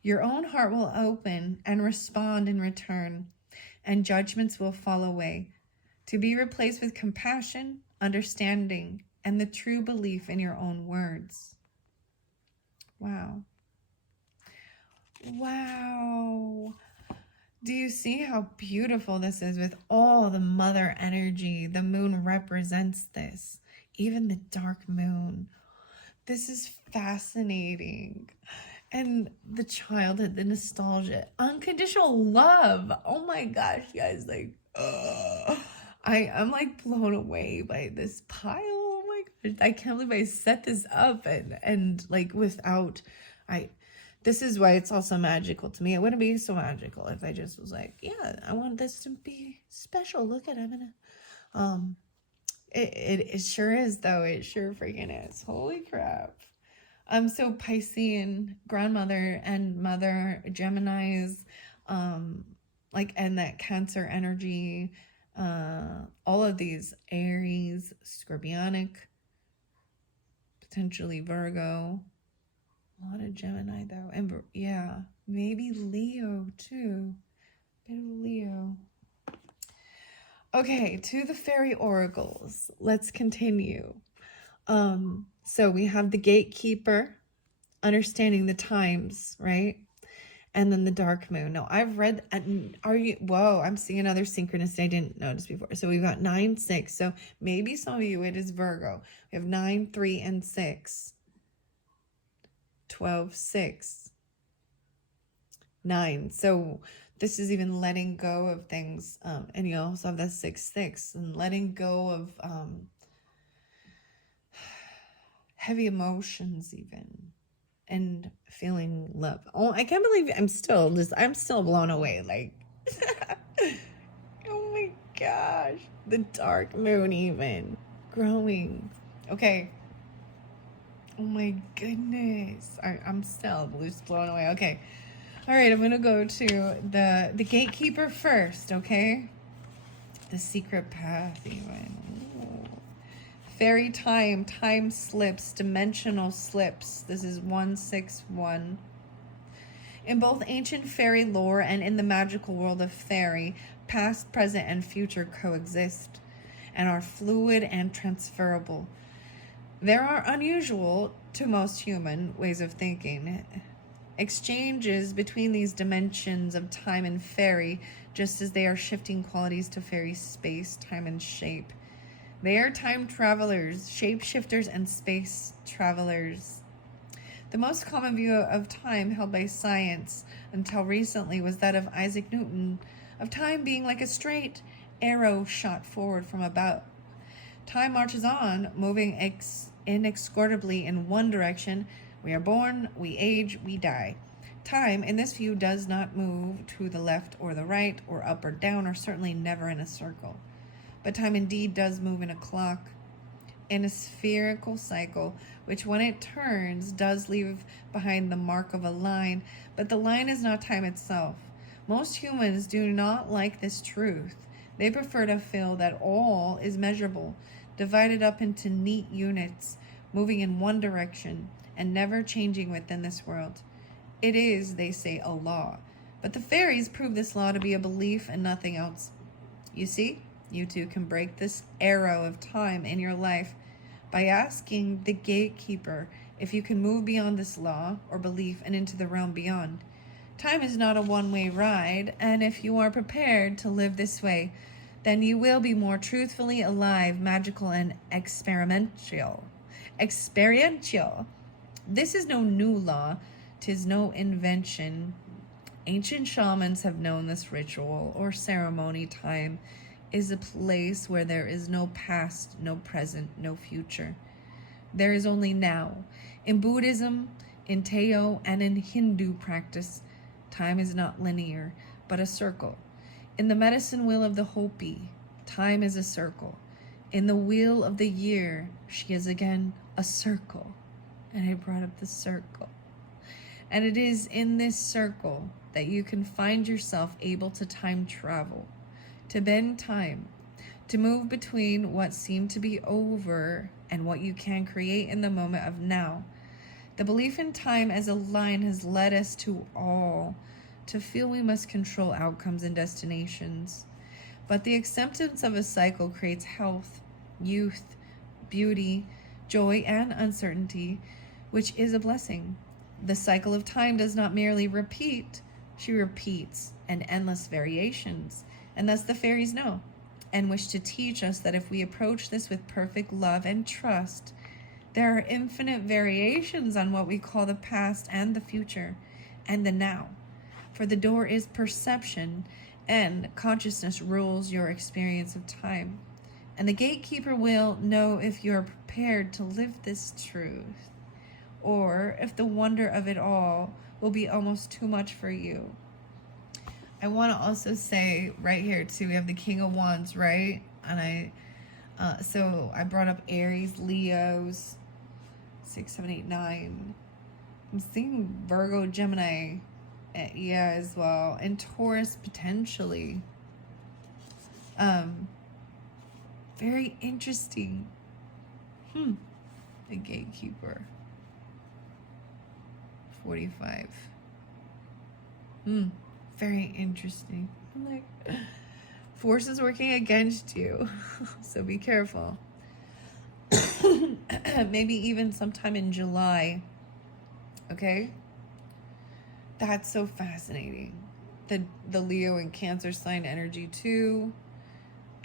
Your own heart will open and respond in return, and judgments will fall away, to be replaced with compassion, understanding, and the true belief in your own words. Wow. Wow. Do you see how beautiful this is with all the mother energy? The moon represents this, even the dark moon. This is fascinating. And the childhood, the nostalgia, unconditional love. Oh my gosh, guys, like, I'm like blown away by this pile. Oh my gosh, I can't believe I set this up and like without, this is why it's also magical to me. It wouldn't be so magical if I just was like, yeah, I want this to be special. Look at it. It sure is though. It sure freaking is. Holy crap. So Piscean grandmother and mother, Geminis, like, and that Cancer energy, all of these, Aries, Scorpionic, potentially Virgo, a lot of Gemini though, and yeah, maybe Leo too, bit of Leo. Okay, to the fairy oracles. Let's continue. So we have the gatekeeper, understanding the times, right? And then the dark moon. Now I've read, whoa, I'm seeing another synchronicity I didn't notice before. So we've got 9, 6. So maybe some of you, it is Virgo. We have 9, 3, and 6. 12, 6. 9. So this is even letting go of things. And you also have that 6, 6 and letting go of, heavy emotions even, and feeling love. Oh, I can't believe I'm still blown away. Like, oh my gosh, the dark moon even growing. Okay. Oh my goodness. I'm still just blown away. Okay. All right, I'm going to go to the gatekeeper first, okay? The secret path even. Ooh. Fairy time, time slips, dimensional slips. This is 161. In both ancient fairy lore and in the magical world of fairy, past, present, and future coexist and are fluid and transferable. There are unusual, to most human, ways of thinking. Exchanges between these dimensions of time and fairy, just as they are shifting qualities to fairy space, time, and shape. They are time travelers, shapeshifters, and space travelers. The most common view of time held by science until recently was that of Isaac Newton, of time being like a straight arrow shot forward from above. Time marches on, moving inexorably in one direction. We are born, we age, we die. Time, in this view, does not move to the left or the right, or up or down, or certainly never in a circle. But time indeed does move in a clock, in a spherical cycle, which when it turns does leave behind the mark of a line, but the line is not time itself. Most humans do not like this truth. They prefer to feel that all is measurable, divided up into neat units, moving in one direction, and never changing within this world. It is, they say, a law. But the fairies prove this law to be a belief and nothing else. You see, you too can break this arrow of time in your life by asking the gatekeeper if you can move beyond this law or belief and into the realm beyond. Time is not a one-way ride, and if you are prepared to live this way, then you will be more truthfully alive, magical, and experiential. This is no new law, 'tis no invention. Ancient shamans have known this ritual or ceremony. Time is a place where there is no past, no present, no future. There is only now. In Buddhism, in Tao, and in Hindu practice, time is not linear, but a circle. In the medicine wheel of the Hopi, time is a circle. In the wheel of the year, she is again a circle. And I brought up the circle. And it is in this circle that you can find yourself able to time travel, to bend time, to move between what seemed to be over and what you can create in the moment of now. The belief in time as a line has led us to all to feel we must control outcomes and destinations. But the acceptance of a cycle creates health, youth, beauty, joy, and uncertainty, which is a blessing. The cycle of time does not merely repeat, she repeats in endless variations. And thus the fairies know and wish to teach us that if we approach this with perfect love and trust, there are infinite variations on what we call the past and the future and the now. For the door is perception, and consciousness rules your experience of time. And the gatekeeper will know if you are prepared to live this truth, or if the wonder of it all will be almost too much for you. I want to also say right here too, we have the King of Wands, right? And so I brought up Aries, Leos, 6, 7, 8, 9. I'm seeing Virgo, Gemini, yeah, as well, and Taurus potentially. Very interesting. The gatekeeper. 45. Very interesting. I'm like, forces working against you. So be careful. Maybe even sometime in July. Okay? That's so fascinating. The Leo and Cancer sign energy too.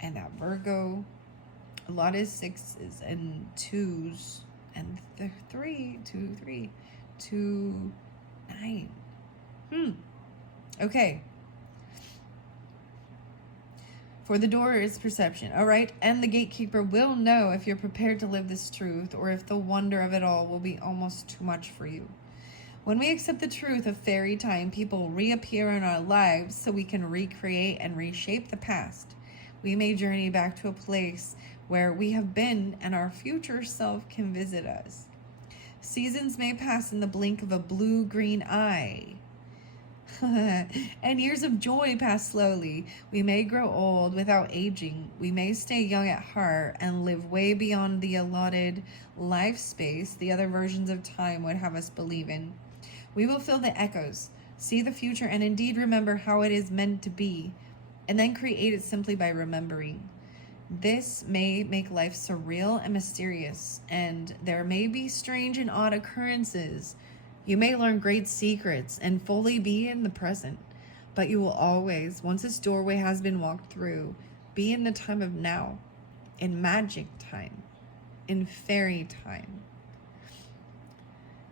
And that Virgo. A lot of 6s and 2s. And the 3, 2, 3, 2, 9. Okay. For the door is perception. All right. And the gatekeeper will know if you're prepared to live this truth, or if the wonder of it all will be almost too much for you. When we accept the truth of fairy time, people reappear in our lives so we can recreate and reshape the past. We may journey back to a place where we have been, and our future self can visit us. Seasons may pass in the blink of a blue-green eye. And years of joy pass slowly. We may grow old without aging. We may stay young at heart and live way beyond the allotted life space the other versions of time would have us believe in. We will feel the echoes, see the future, and indeed remember how it is meant to be, and then create it simply by remembering. This may make life surreal and mysterious, and there may be strange and odd occurrences. You may learn great secrets and fully be in the present, but you will always, once this doorway has been walked through, be in the time of now, in magic time, in fairy time.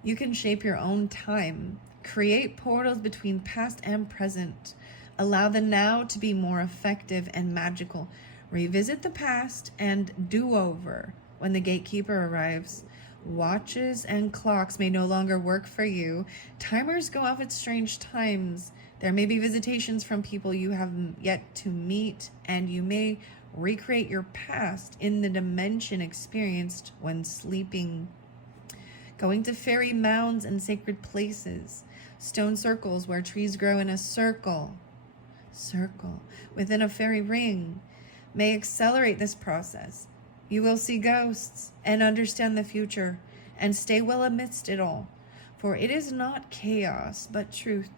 You can shape your own time, create portals between past and present, allow the now to be more effective and magical. Revisit the past and do over when the gatekeeper arrives. Watches and clocks may no longer work for you. Timers go off at strange times. There may be visitations from people you have yet to meet, and you may recreate your past in the dimension experienced when sleeping. Going to fairy mounds and sacred places, stone circles where trees grow in a circle within a fairy ring, may accelerate this process. You will see ghosts and understand the future and stay well amidst it all. For it is not chaos, but truth.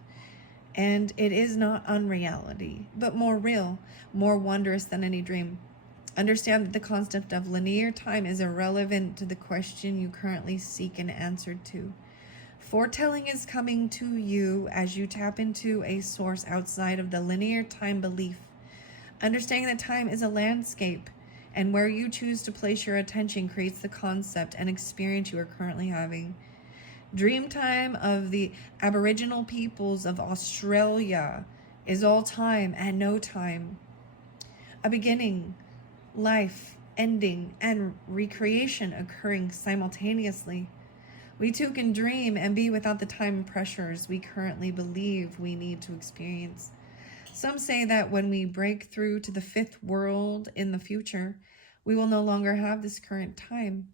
And it is not unreality, but more real, more wondrous than any dream. Understand that the concept of linear time is irrelevant to the question you currently seek an answer to. Foretelling is coming to you as you tap into a source outside of the linear time belief. Understanding that time is a landscape, and where you choose to place your attention creates the concept and experience you are currently having. Dream time of the Aboriginal peoples of Australia is all time and no time. A beginning, life, ending, and recreation occurring simultaneously. We too can dream and be without the time pressures we currently believe we need to experience. Some say that when we break through to the fifth world in the future, we will no longer have this current time.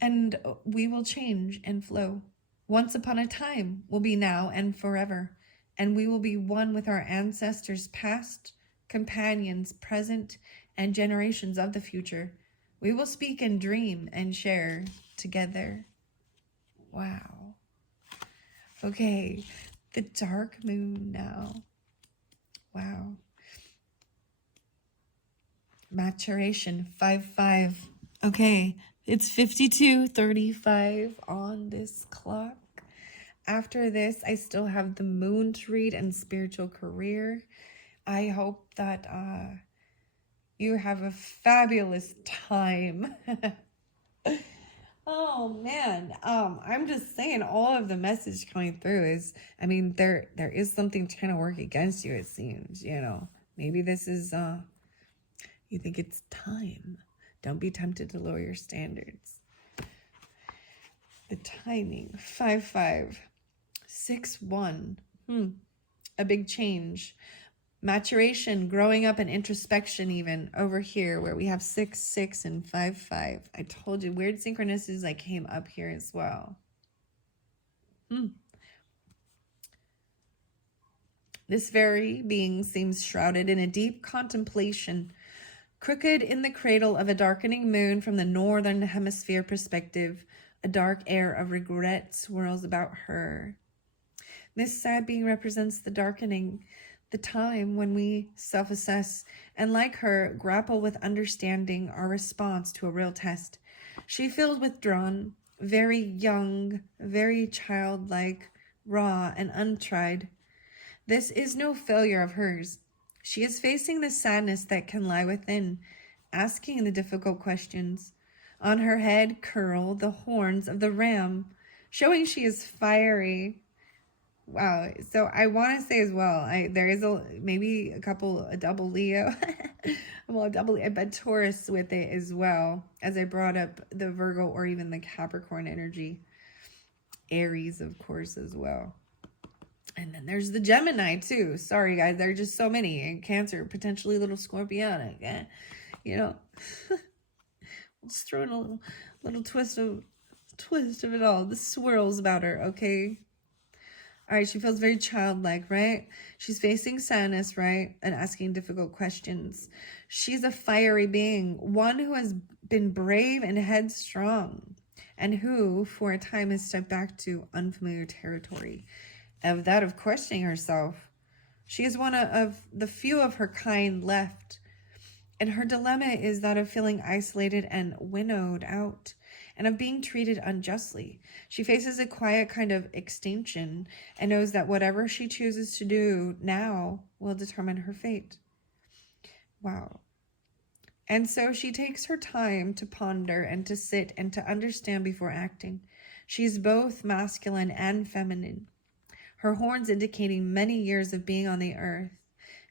And we will change and flow. Once upon a time will be now and forever, and we will be one with our ancestors past, companions present, and generations of the future. We will speak and dream and share together. Wow. Okay, the dark moon now. Wow. Maturation 5-5. Okay, it's 52:35 on this clock. After this, I still have the moon to read and spiritual career. I hope that you have a fabulous time. Oh man, I'm just saying, all of the message coming through is, I mean, there is something trying to work against you, it seems, you know. Maybe this is you think it's time. Don't be tempted to lower your standards. The timing, 5-5, 6-1. A big change. Maturation, growing up, and introspection even over here where we have 6-6 and 5-5. I told you, weird synchronicities I came up here as well. This very being seems shrouded in a deep contemplation, crooked in the cradle of a darkening moon from the northern hemisphere perspective. A dark air of regret swirls about her. This sad being represents the darkening, the time when we self-assess and, like her, grapple with understanding our response to a real test. She feels withdrawn, very young, very childlike, raw and untried. This is no failure of hers. She is facing the sadness that can lie within, asking the difficult questions. On her head curl the horns of the ram, showing she is fiery. Wow. So I want to say as well, there is maybe a double Leo, well, but Taurus with it as well, as I brought up the Virgo or even the Capricorn energy. Aries, of course, as well. And then there's the Gemini too. Sorry guys, there are just so many. And Cancer, potentially a little Scorpionic. You know, let's throw in a little twist of it all. The swirls about her, okay? All right, she feels very childlike, right? She's facing sadness, right? And asking difficult questions. She's a fiery being, one who has been brave and headstrong, and who, for a time, has stepped back to unfamiliar territory, of that of questioning herself. She is one of the few of her kind left, and her dilemma is that of feeling isolated and winnowed out, and of being treated unjustly. She faces a quiet kind of extinction and knows that whatever she chooses to do now will determine her fate. Wow. And so she takes her time to ponder and to sit and to understand before acting. She's both masculine and feminine, her horns indicating many years of being on the earth.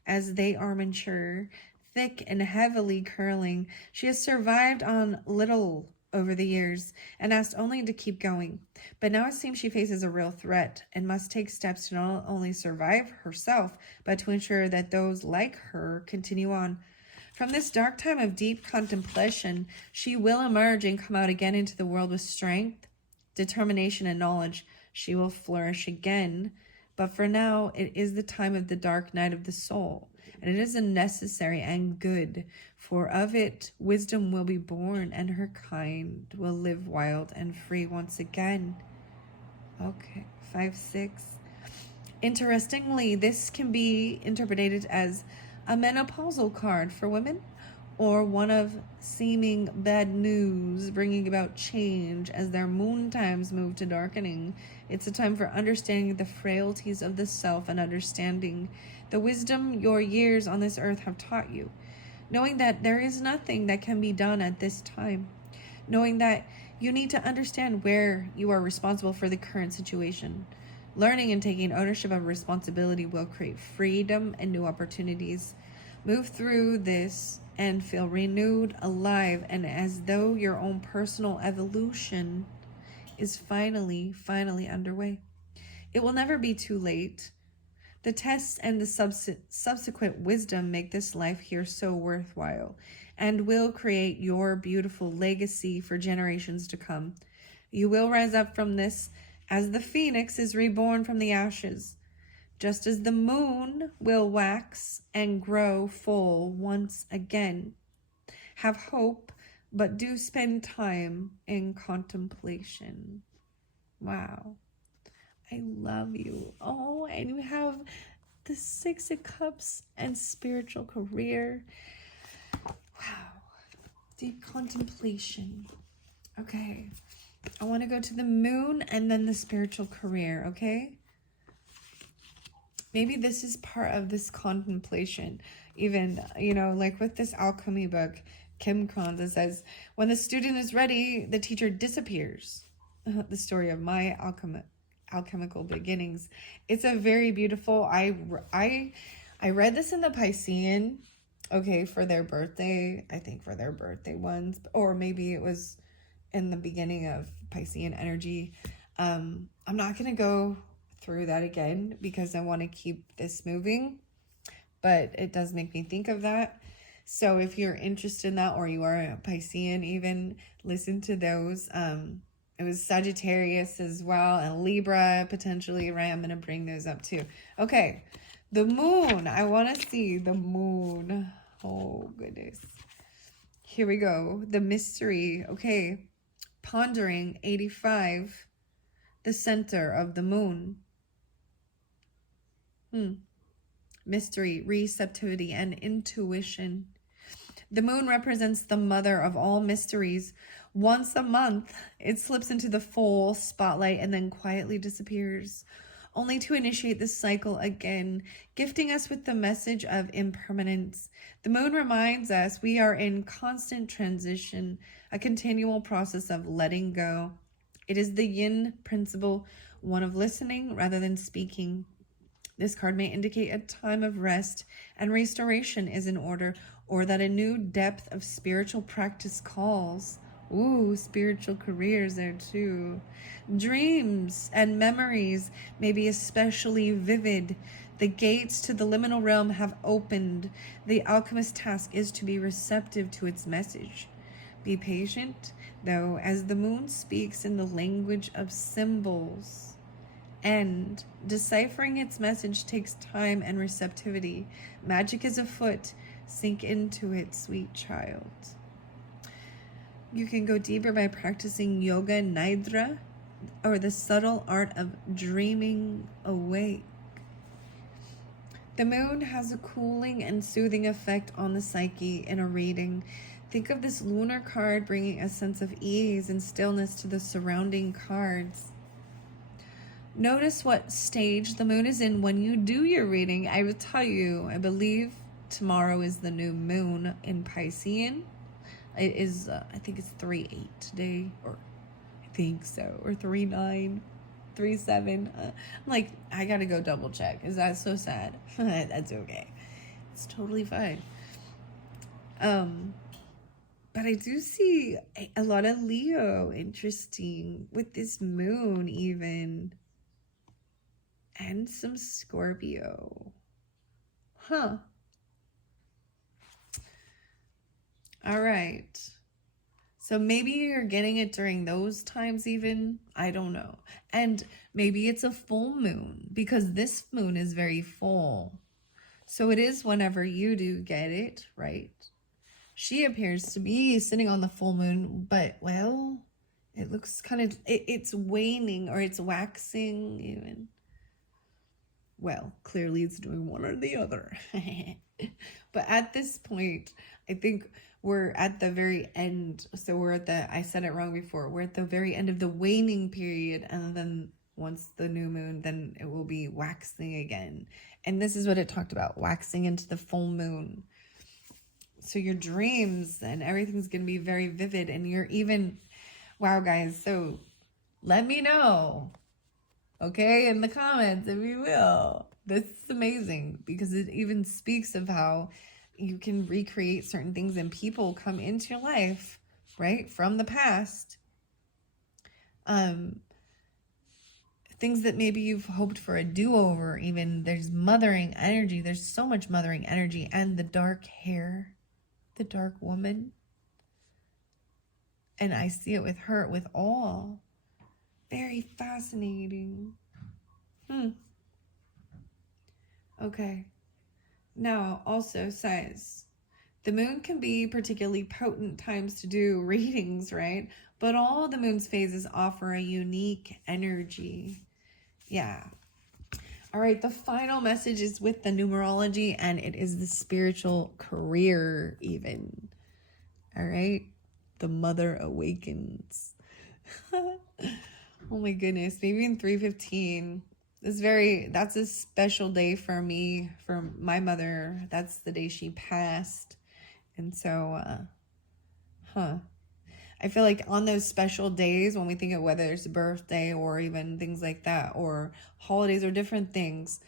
As they are mature, thick and heavily curling, she has survived on little over the years and asked only to keep going. But now it seems she faces a real threat and must take steps to not only survive herself, but to ensure that those like her continue on. From this dark time of deep contemplation, she will emerge and come out again into the world with strength, determination, and knowledge. She will flourish again. But for now, it is the time of the dark night of the soul, and it is a necessary and good, for of it wisdom will be born, and her kind will live wild and free once again. Okay, 5-6. Interestingly, this can be interpreted as a menopausal card for women, or one of seeming bad news bringing about change as their moon times move to darkening. It's a time for understanding the frailties of the self and understanding the wisdom your years on this earth have taught you, knowing that there is nothing that can be done at this time, knowing that you need to understand where you are responsible for the current situation. Learning and taking ownership of responsibility will create freedom and new opportunities. Move through this and feel renewed, alive, and as though your own personal evolution is finally underway. It will never be too late. The tests and the subsequent wisdom make this life here so worthwhile and will create your beautiful legacy for generations to come. You will rise up from this as the phoenix is reborn from the ashes, just as the moon will wax and grow full once again. Have hope, but do spend time in contemplation. Wow. I love you. Oh, and you have the 6 of Cups and spiritual career. Wow. Deep contemplation. Okay. I want to go to the moon and then the spiritual career, okay? Maybe this is part of this contemplation. Even, like with this alchemy book, Kim Kronza says, when the student is ready, the teacher disappears. The story of my alchemical beginnings. It's a very beautiful, I read this in the Piscean, okay, for their birthday, I think for their birthday ones, or maybe it was in the beginning of Piscean energy. I'm not going to go through that again because I want to keep this moving, but it does make me think of that. So if you're interested in that, or you are a Piscean even, listen to those. It was Sagittarius as well, and Libra potentially, right? I'm going to bring those up too. Okay, the moon. I want to see the moon. Oh, goodness. Here we go. The mystery. Okay. Pondering 85. The center of the moon. Mystery, receptivity, and intuition. The moon represents the mother of all mysteries. Once a month, it slips into the full spotlight and then quietly disappears, only to initiate the cycle again, gifting us with the message of impermanence. The moon reminds us we are in constant transition, a continual process of letting go. It is the yin principle, one of listening rather than speaking. This card may indicate a time of rest and restoration is in order, or that a new depth of spiritual practice calls. Ooh, spiritual careers there too. Dreams and memories may be especially vivid. The gates to the liminal realm have opened. The alchemist's task is to be receptive to its message. Be patient, though, as the moon speaks in the language of symbols end. Deciphering its message takes time and receptivity. Magic is afoot. Sink into it, sweet child. You can go deeper by practicing Yoga Nidra, or the subtle art of dreaming awake. The moon has a cooling and soothing effect on the psyche in a reading. Think of this lunar card bringing a sense of ease and stillness to the surrounding cards. Notice what stage the moon is in when you do your reading. I will tell you, I believe tomorrow is the new moon in Piscean. It is, I think it's 3/8 today, or I think so, or 3/9, 3/7. I'm like, I gotta go double check. Is that so sad? That's okay. It's totally fine. But I do see a lot of Leo, interesting, with this moon even. And some Scorpio. Huh. All right. So maybe you're getting it during those times even. I don't know. And maybe it's a full moon, because this moon is very full. So it is whenever you do get it, right? She appears to be sitting on the full moon, but, well, it looks kind of, it's waning, or it's waxing even. Well, clearly it's doing one or the other. But at this point, I think we're at the very end. So we're at the, I said it wrong before, we're at the very end of the waning period. And then once the new moon, then it will be waxing again. And this is what it talked about, waxing into the full moon. So your dreams and everything's going to be very vivid. And you're even, wow, guys. So let me know, okay, in the comments, if you will. This is amazing, because it even speaks of how you can recreate certain things and people come into your life, right, from the past. Things that maybe you've hoped for a do-over, even. There's mothering energy. There's so much mothering energy. And the dark hair, the dark woman. And I see it with her, with all. Very fascinating. Okay. Now, also says, the moon can be particularly potent times to do readings, right? But all the moon's phases offer a unique energy. Yeah. All right, the final message is with the numerology, and it is the spiritual career even. All right? The mother awakens. Oh my goodness, maybe in 315. That's a special day for me, for my mother. That's the day she passed. And so, I feel like on those special days, when we think of whether it's a birthday or even things like that, or holidays or different things,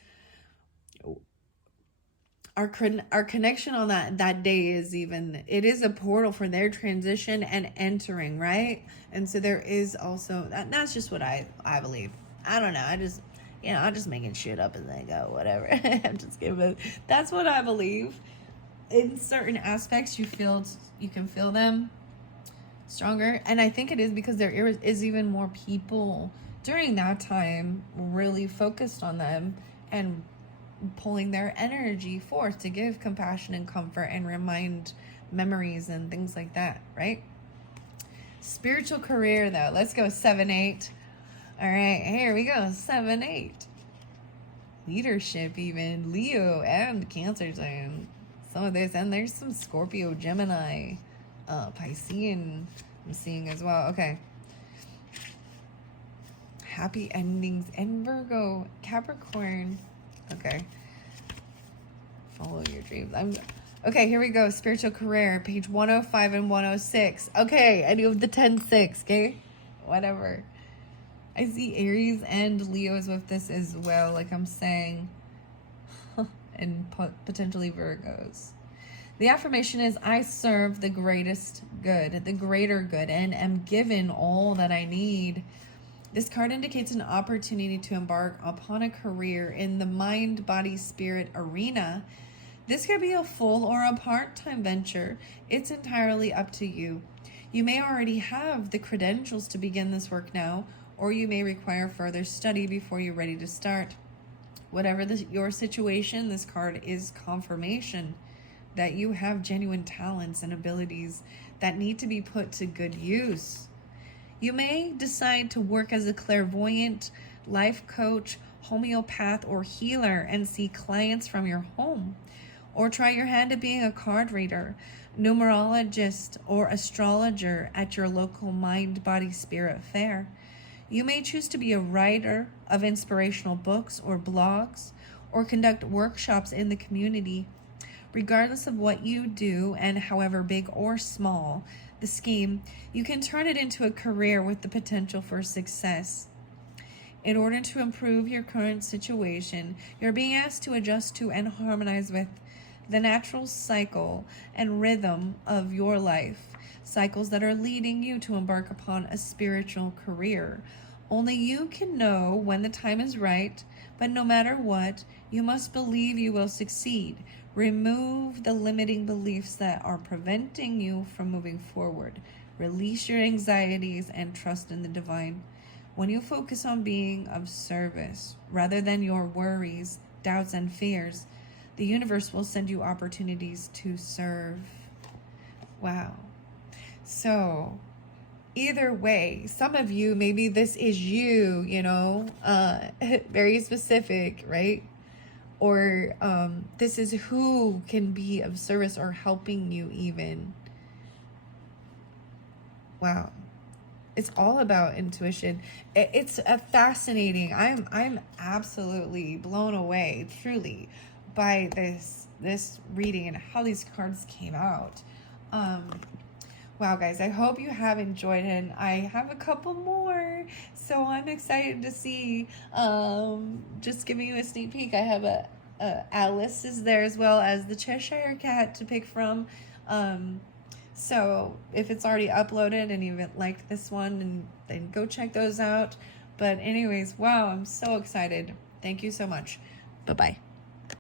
our connection on that day is even, it is a portal for their transition and entering, right? And so there is also, that's just what I believe. I don't know. I'm just making shit up as I go, whatever. I'm just kidding. That's what I believe. In certain aspects, you can feel them stronger. And I think it is because there is even more people during that time really focused on them and pulling their energy forth to give compassion and comfort and remind memories and things like that, right? Spiritual career, though. Let's go 7-8. All right, here we go. 7-8. Leadership, even Leo and Cancer sign. Some of this, and there's some Scorpio, Gemini, Piscean I'm seeing as well. Okay. Happy endings and Virgo, Capricorn. Okay. Follow your dreams. Okay, here we go. Spiritual career, page 105 and 106. Okay, I do the 10-6, okay? Whatever. I see Aries and Leos with this as well, like I'm saying. And potentially Virgos. The affirmation is, I serve the greatest good, the greater good, and am given all that I need. This card indicates an opportunity to embark upon a career in the mind, body, spirit arena. This could be a full or a part-time venture. It's entirely up to you. You may already have the credentials to begin this work now, or you may require further study before you're ready to start. Whatever your situation, this card is confirmation that you have genuine talents and abilities that need to be put to good use. You may decide to work as a clairvoyant, life coach, homeopath, or healer and see clients from your home. Or try your hand at being a card reader, numerologist, or astrologer at your local mind, body, spirit fair. You may choose to be a writer of inspirational books or blogs, or conduct workshops in the community. Regardless of what you do, and however big or small the scheme, you can turn it into a career with the potential for success. In order to improve your current situation, you're being asked to adjust to and harmonize with the natural cycle and rhythm of your life, cycles that are leading you to embark upon a spiritual career. Only you can know when the time is right, but no matter what, you must believe you will succeed. Remove the limiting beliefs that are preventing you from moving forward. Release your anxieties and trust in the divine. When you focus on being of service rather than your worries, doubts, and fears, the universe will send you opportunities to serve. Wow. So, either way, some of you, maybe this is you, very specific, right? Or this is who can be of service or helping you even. Wow. It's all about intuition. It's a fascinating. I'm absolutely blown away, truly, by this reading and how these cards came out. Wow, guys, I hope you have enjoyed it. And I have a couple more, so I'm excited to see. Just giving you a sneak peek, I have a Alice is there, as well as the Cheshire Cat to pick from. So if it's already uploaded and you liked this one, then go check those out. But anyways, wow, I'm so excited. Thank you so much. Bye-bye.